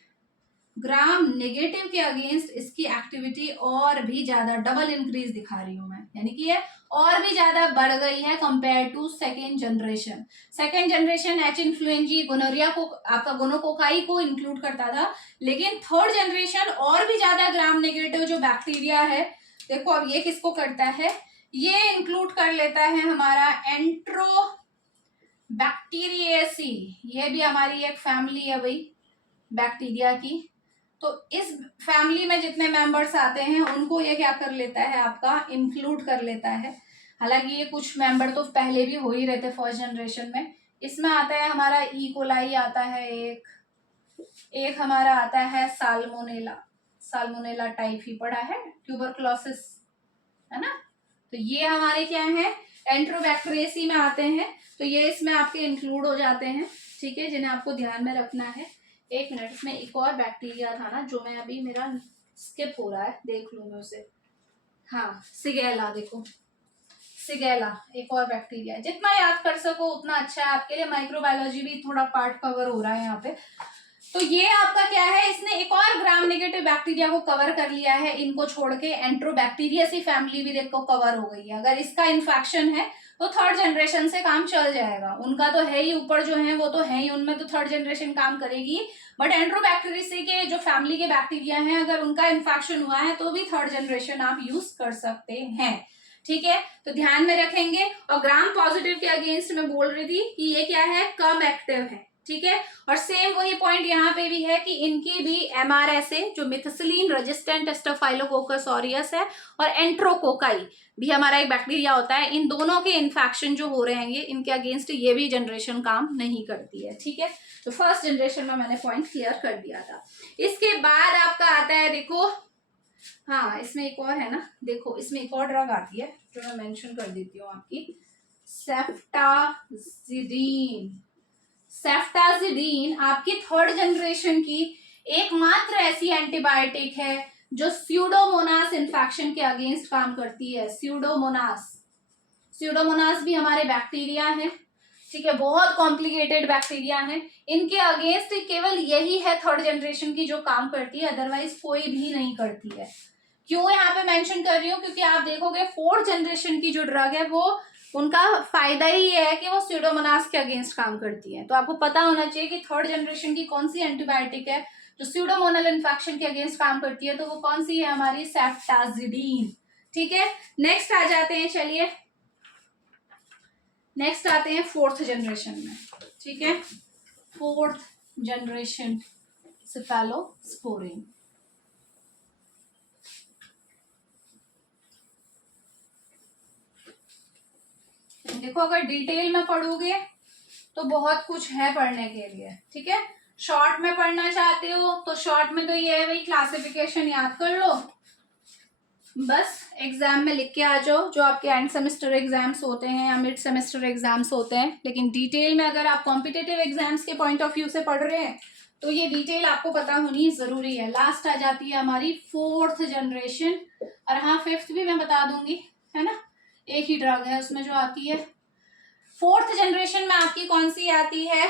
ग्राम नेगेटिव के अगेंस्ट इसकी एक्टिविटी और भी ज्यादा डबल इंक्रीज दिखा रही हूं मैं, यानी कि ये और भी ज्यादा बढ़ गई है compare to second generation. Second generation H influenzae, gonorrhoea को, आपका गोनोकोकाई को इंक्लूड करता था, लेकिन थर्ड जनरेशन और भी ज्यादा ग्राम नेगेटिव जो बैक्टीरिया है, देखो अब ये किसको करता है, ये इंक्लूड कर लेता है हमारा एंट्रो बैक्टीरिएसी। ये भी हमारी एक फैमिली है भाई बैक्टीरिया की। तो इस फैमिली में जितने मेंबर्स आते हैं उनको ये क्या कर लेता है, आपका इंक्लूड कर लेता है। हालांकि ये कुछ मेंबर तो पहले भी हो ही रहे थे फर्स्ट जनरेशन में। इसमें आता है हमारा ई कोलाई आता है, एक हमारा आता है साल्मोनेला, साल्मोनेला टाइप ही पड़ा है, ट्यूबरक्लोसिस, है ना। तो ये हमारे क्या है, एंट्रोबैक्टीरियसी में आते हैं, तो ये इसमें आपके इंक्लूड हो जाते हैं, ठीक है, जिन्हें आपको ध्यान में रखना है। एक मिनट, इसमें एक और बैक्टीरिया था ना जो मैं अभी मेरा स्किप हो रहा है, देख लूं मैं उसे। हाँ, सिगेला, देखो सिगेला एक और बैक्टीरिया है। जितना याद कर सको उतना अच्छा है आपके लिए, माइक्रोबायोलॉजी भी थोड़ा पार्ट कवर हो रहा है यहाँ पे। तो ये आपका क्या है, इसने एक और ग्राम नेगेटिव बैक्टीरिया को कवर कर लिया है, इनको छोड़ के एंट्रोबैक्टीरियसी फैमिली भी देखो कवर हो गई है। अगर इसका इन्फेक्शन है तो थर्ड जनरेशन से काम चल जाएगा, उनका तो है ही, ऊपर जो है वो तो है ही, उनमें तो थर्ड जनरेशन काम करेगी। बट एंट्रोबैक्टीरियसी के जो फैमिली के बैक्टीरिया हैं, अगर उनका इन्फेक्शन हुआ है तो भी थर्ड जनरेशन आप यूज कर सकते हैं, ठीक है। तो ध्यान में रखेंगे। और ग्राम पॉजिटिव के अगेंस्ट में बोल रही थी कि ये क्या है, कम एक्टिव है, ठीक है। और सेम वही पॉइंट यहाँ पे भी है कि इनकी भी एमआरएसए जो मिथिसिलिन रेजिस्टेंट स्टेफाइलोकोकस ऑरियस है, और एंट्रोकोकाई भी हमारा एक बैक्टीरिया होता है, इन दोनों के इन्फेक्शन जो हो रहे हैं इनके अगेंस्ट ये भी जनरेशन काम नहीं करती है, ठीक है। तो फर्स्ट जनरेशन में मैंने पॉइंट क्लियर कर दिया था। इसके बाद आपका आता है, देखो हाँ इसमें एक और है ना, देखो इसमें एक और ड्रग आती है जो मैं मेंशन कर देती हूँ आपकी, सेफ्टाजिडीन। सेफ्टाजिडीन आपकी थर्ड जनरेशन की एकमात्र ऐसी एंटीबायोटिक है जो स्यूडोमोनास इन्फेक्शन के अगेंस्ट काम करती है। स्यूडोमोनास, स्यूडोमोनास भी हमारे बैक्टीरिया हैं, ठीक है, बहुत कॉम्प्लिकेटेड बैक्टीरिया हैं, इनके अगेंस्ट केवल यही है थर्ड जनरेशन की जो काम करती है, अदरवाइज कोई भी नहीं करती है। क्यों यहाँ पे मेंशन कर रही हूँ, क्योंकि आप देखोगे फोर्थ जनरेशन की जो ड्रग है वो उनका फायदा ही ये है कि वो स्यूडोमोनास के अगेंस्ट काम करती है। तो आपको पता होना चाहिए कि थर्ड जनरेशन की कौन सी एंटीबायोटिक है जो स्यूडोमोनल इन्फेक्शन के अगेंस्ट काम करती है, तो वो कौन सी है, हमारी सेफ्टाजिडीन, ठीक है। नेक्स्ट आ जाते हैं, चलिए नेक्स्ट आते हैं फोर्थ जनरेशन में, ठीक है। Fourth generation cephalosporin. देखो अगर डिटेल में पढ़ोगे तो बहुत कुछ है पढ़ने के लिए, ठीक है। शॉर्ट में पढ़ना चाहते हो तो शॉर्ट में तो ये है भाई, क्लासिफिकेशन याद कर लो, बस एग्जाम में लिख के आ जाओ, जो आपके एंड सेमेस्टर एग्जाम्स होते हैं या मिड सेमेस्टर एग्जाम्स होते हैं। लेकिन डिटेल में अगर आप कॉम्पिटिटिव एग्जाम्स के पॉइंट ऑफ व्यू से पढ़ रहे हैं तो ये डिटेल आपको पता होनी जरूरी है। लास्ट आ जाती है हमारी 4th जनरेशन, और हाँ 5th भी मैं बता दूंगी, है ना, एक ही ड्रग है उसमें जो आती है। 4th जनरेशन में आपकी कौन सी आती है,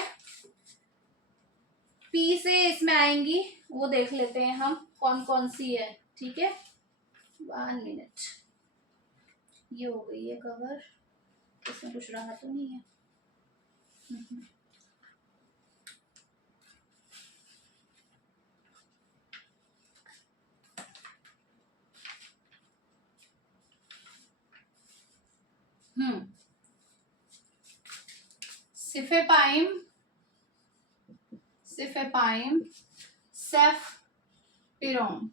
पी से इसमें आएंगी, वो देख लेते हैं हम कौन कौन सी है। ठीक है, 1 मिनट, ये हो गई है कवर, इसमें कुछ रहा तो नहीं है। सिफेपाइम, सिफेपाइम, सेफपिरोन,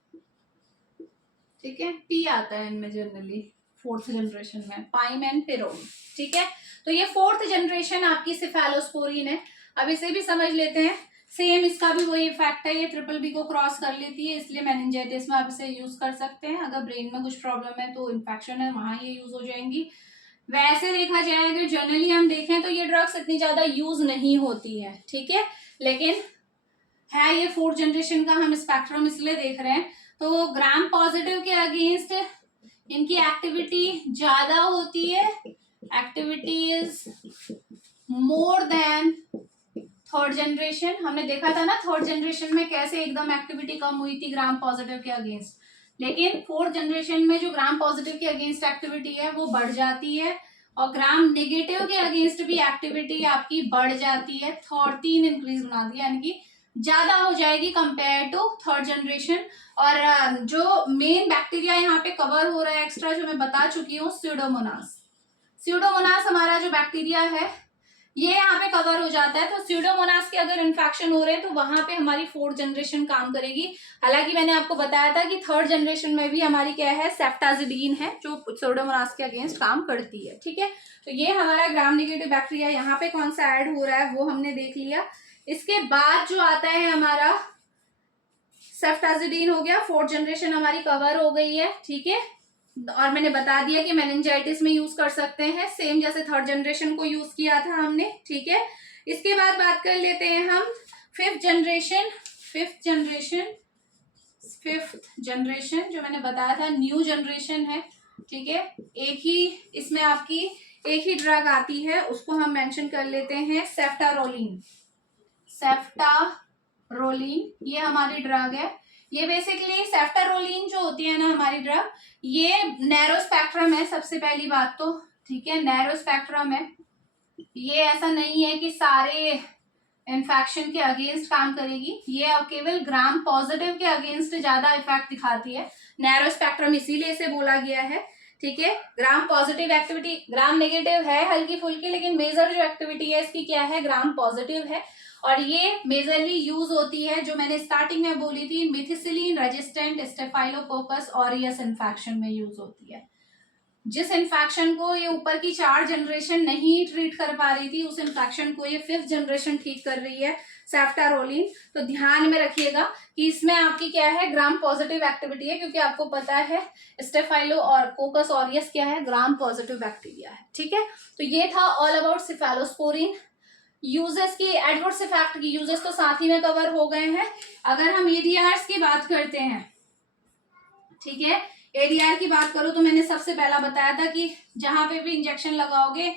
ठीक है, पी आता है इनमें जनरली 4th जनरेशन में, पाइम एंड पिरोन। ठीक है, तो ये 4th जनरेशन आपकी सिफेलोस्पोरिन है। अब इसे भी समझ लेते हैं, सेम इसका भी वही इफेक्ट है, ये ट्रिपल बी को क्रॉस कर लेती है, इसलिए मेनिंजाइटिस में आप इसे यूज कर सकते हैं। अगर ब्रेन में कुछ प्रॉब्लम है तो इन्फेक्शन है वहां ये यूज हो जाएंगी। वैसे देखा जाए अगर जनरली हम देखें तो ये ड्रग्स इतनी ज्यादा यूज नहीं होती है, ठीक है, लेकिन है ये 4th जनरेशन का हम स्पेक्ट्रम इसलिए देख रहे हैं। तो ग्राम पॉजिटिव के अगेंस्ट इनकी एक्टिविटी ज्यादा होती है, activity is more than 3rd generation. हमने देखा था ना 3rd जनरेशन में कैसे एकदम एक्टिविटी कम हुई थी ग्राम पॉजिटिव के अगेंस्ट, लेकिन 4th जनरेशन में जो ग्राम पॉजिटिव के अगेंस्ट एक्टिविटी है वो बढ़ जाती है, और ग्राम नेगेटिव के अगेंस्ट भी एक्टिविटी आपकी बढ़ जाती है, 3 इंक्रीज बना दिया, यानी कि ज्यादा हो जाएगी कंपेयर टू 3rd जनरेशन। और जो मेन बैक्टीरिया यहाँ पे कवर हो रहा है एक्स्ट्रा, जो मैं बता चुकी हूँ, स्यूडोमोनास। स्यूडोमोनास हमारा जो बैक्टीरिया है ये यहाँ पे कवर हो जाता है। तो स्यूडोमोनास के अगर इन्फेक्शन हो रहे हैं तो वहां पे हमारी 4th जनरेशन काम करेगी। हालांकि मैंने आपको बताया था कि 3rd जनरेशन में भी हमारी क्या है, सेफ्टाजिडीन है जो स्यूडोमोनास के अगेंस्ट काम करती है। ठीक है, तो ये हमारा ग्राम नेगेटिव बैक्टीरिया यहाँ पे कौन सा ऐड हो रहा है वो हमने देख लिया। इसके बाद जो आता है हमारा सेफ्टाजिडीन हो गया, 4th जनरेशन हमारी कवर हो गई है। ठीक है, और मैंने बता दिया कि मेनिंजाइटिस में यूज कर सकते हैं, सेम जैसे 3rd जनरेशन को यूज किया था हमने। ठीक है, इसके बाद बात कर लेते हैं हम 5th जनरेशन। 5th जनरेशन जो मैंने बताया था न्यू जनरेशन है। ठीक है, एक ही इसमें आपकी एक ही ड्रग आती है, उसको हम मेंशन कर लेते हैं, सेफ्टारोलिन। सेफ्टारोलिन ये हमारी ड्रग है। ये बेसिकली सेफ्टारोलिन जो होती है ना हमारी ड्रग, ये नैरो स्पेक्ट्रम है सबसे पहली बात तो। ठीक है, नैरो स्पेक्ट्रम है, ये ऐसा नहीं है कि सारे इन्फेक्शन के अगेंस्ट काम करेगी, ये केवल ग्राम पॉजिटिव के अगेंस्ट ज्यादा इफेक्ट दिखाती है। नैरो स्पेक्ट्रम इसीलिए इसे बोला गया है। ठीक है, gram positive activity, gram negative है हल्की फुल्की, लेकिन मेजर जो एक्टिविटी है इसकी क्या है, ग्राम पॉजिटिव है। और ये मेजरली यूज होती है, जो मैंने स्टार्टिंग में बोली थी, मिथिसिलिन रेजिस्टेंट स्टेफाइलोकोकस ऑरियस इन्फेक्शन में यूज होती है। जिस इन्फेक्शन को ये ऊपर की 4 जनरेशन नहीं ट्रीट कर पा रही थी, उस इन्फेक्शन को ये 5th जनरेशन ठीक कर रही है, सेफ्टारोलिन। तो ध्यान में रखिएगा कि इसमें आपकी क्या है, ग्राम पॉजिटिव एक्टिविटी है, क्योंकि आपको पता है स्टेफाइलो और कोकस ऑरियस क्या है, ग्राम पॉजिटिव बैक्टीरिया है। ठीक है, तो ये था ऑल अबाउट सिफेलोस्पोरिन। यूजेस की, एडवर्स इफेक्ट की यूजेस तो साथ ही में कवर हो गए हैं। अगर हम एडीआर्स की बात करते हैं, ठीक है, एडीआर की बात करो तो मैंने सबसे पहला बताया था कि जहां पे भी इंजेक्शन लगाओगे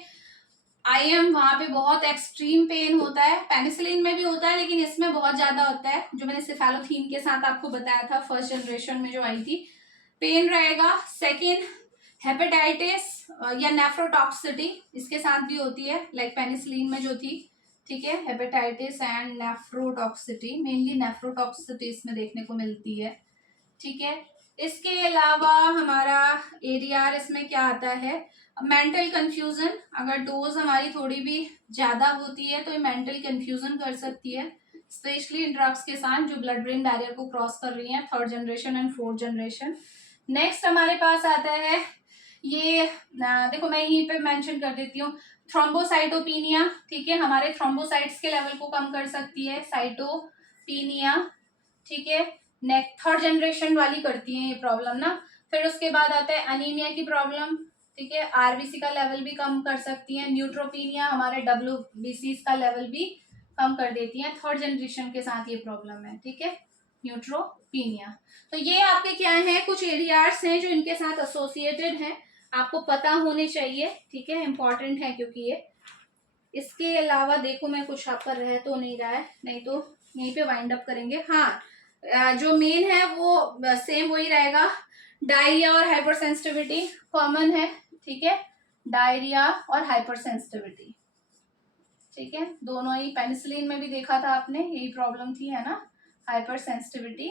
आईएम, वहां पे बहुत एक्सट्रीम पेन होता है। पेनिसिलिन में भी होता है लेकिन इसमें बहुत ज्यादा होता है, जो मैंने सिफेलोथीन के साथ आपको बताया था 1st जनरेशन में जो आई थी, पेन रहेगा। सेकेंड, हेपेटाइटिस या नेफ्रोटॉक्सिटी इसके साथ भी होती है, लाइक पेनिसिलिन में जो थी। ठीक है, हेपेटाइटिस एंड नेफ्रोटॉक्सिटी, मेनली नेफ्रोटॉक्सिटी इसमें देखने को मिलती है। ठीक है, इसके अलावा हमारा एडीआर इसमें क्या आता है, मेंटल कंफ्यूजन। अगर डोज हमारी थोड़ी भी ज्यादा होती है तो ये मेंटल कंफ्यूजन कर सकती है, स्पेशली इन ड्रग्स के साथ जो ब्लड ब्रेन बैरियर को क्रॉस कर रही हैं, 3rd generation and 4th generation. Next हमारे पास आता है ये, देखो मैं यहीं पे मेंशन कर देती हूँ, थ्रोम्बोसाइटोपिनिया। ठीक है, हमारे थ्रोम्बोसाइट्स के लेवल को कम कर सकती है, साइटोपिनिया। ठीक है, नेक्स्ट 3rd जनरेशन वाली करती है ये प्रॉब्लम ना। फिर उसके बाद आता है अनीमिया की प्रॉब्लम, ठीक है, आरबीसी का लेवल भी कम कर सकती है, न्यूट्रोपीनिया हमारे डब्ल्यूबीसी का लेवल भी कम कर देती है, थर्ड जनरेशन के साथ ये प्रॉब्लम है, ठीक है, न्यूट्रोपीनिया। तो ये आपके क्या है, कुछ एरियाज हैं जो इनके साथ एसोसिएटेड हैं, आपको पता होने चाहिए, ठीक है, इंपॉर्टेंट है क्योंकि ये। इसके अलावा देखो मैं कुछ आप पर रह तो नहीं रहा है, नहीं तो यहीं पे वाइंड अप करेंगे। हाँ, जो मेन है वो सेम वही रहेगा, डायरिया और हाइपर सेंसिटिविटी कॉमन है, ठीक है, डायरिया और हाइपर सेंसिटिविटी, ठीक है, दोनों ही पेनिसिलिन में भी देखा था आपने, यही प्रॉब्लम थी, है ना, हाइपर सेंसिटिविटी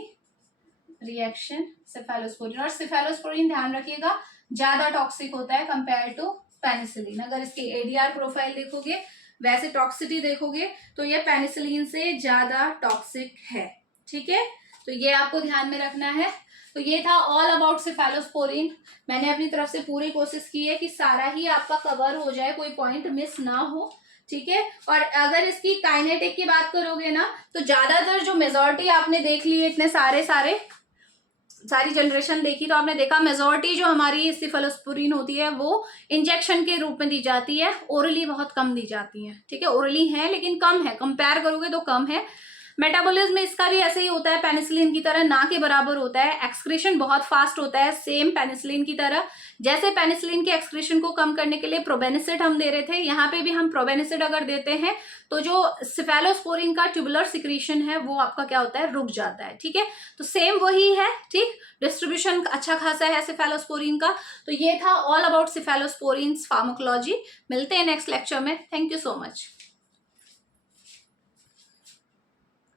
रिएक्शन सेफेलोस्पोरिन। और सेफेलोस्पोरिन ध्यान रखिएगा ज्यादा टॉक्सिक होता है कंपेयर टू पेनिसिलिन। अगर इसकी एडीआर प्रोफाइल देखोगे, वैसे टॉक्सिटी देखोगे तो ये पेनिसिलिन से ज्यादा टॉक्सिक है, ठीक है, तो ये आपको ध्यान में रखना है। तो ये था ऑल अबाउट सेफेलोस्पोरिन। मैंने अपनी तरफ से पूरी कोशिश की है कि सारा ही आपका कवर हो जाए, कोई पॉइंट मिस ना हो, ठीक है। और अगर इसकी काइनेटिक की बात करोगे ना, तो ज्यादातर जो मेजॉरिटी आपने देख ली है, इतने सारी जनरेशन देखी तो आपने देखा मेजॉरिटी जो हमारी सेफेलोस्पोरिन होती है वो इंजेक्शन के रूप में दी जाती है, ओरली बहुत कम दी जाती है, ठीक है, ओरली है लेकिन कम है, कंपेयर करोगे तो कम है। मेटाबॉलिज्म इसका भी ऐसे ही होता है, पेनिसिलिन की तरह ना के बराबर होता है, एक्सक्रीशन बहुत फास्ट होता है सेम पेनिसिलिन की तरह। जैसे पेनिसिलिन के एक्सक्रीशन को कम करने के लिए प्रोबेनिसिड हम दे रहे थे, यहाँ पे भी हम प्रोबेनिसिड अगर देते हैं तो जो सेफेलोस्पोरिन का ट्यूबुलर सिक्रीशन है वो आपका क्या होता है, रुक जाता है, ठीक है, तो सेम वही है, ठीक, डिस्ट्रीब्यूशन अच्छा खासा है सेफेलोस्पोरिन का। तो ये था ऑल अबाउट सेफेलोस्पोरिन फार्माकोलॉजी। मिलते हैं नेक्स्ट लेक्चर में, थैंक यू सो मच।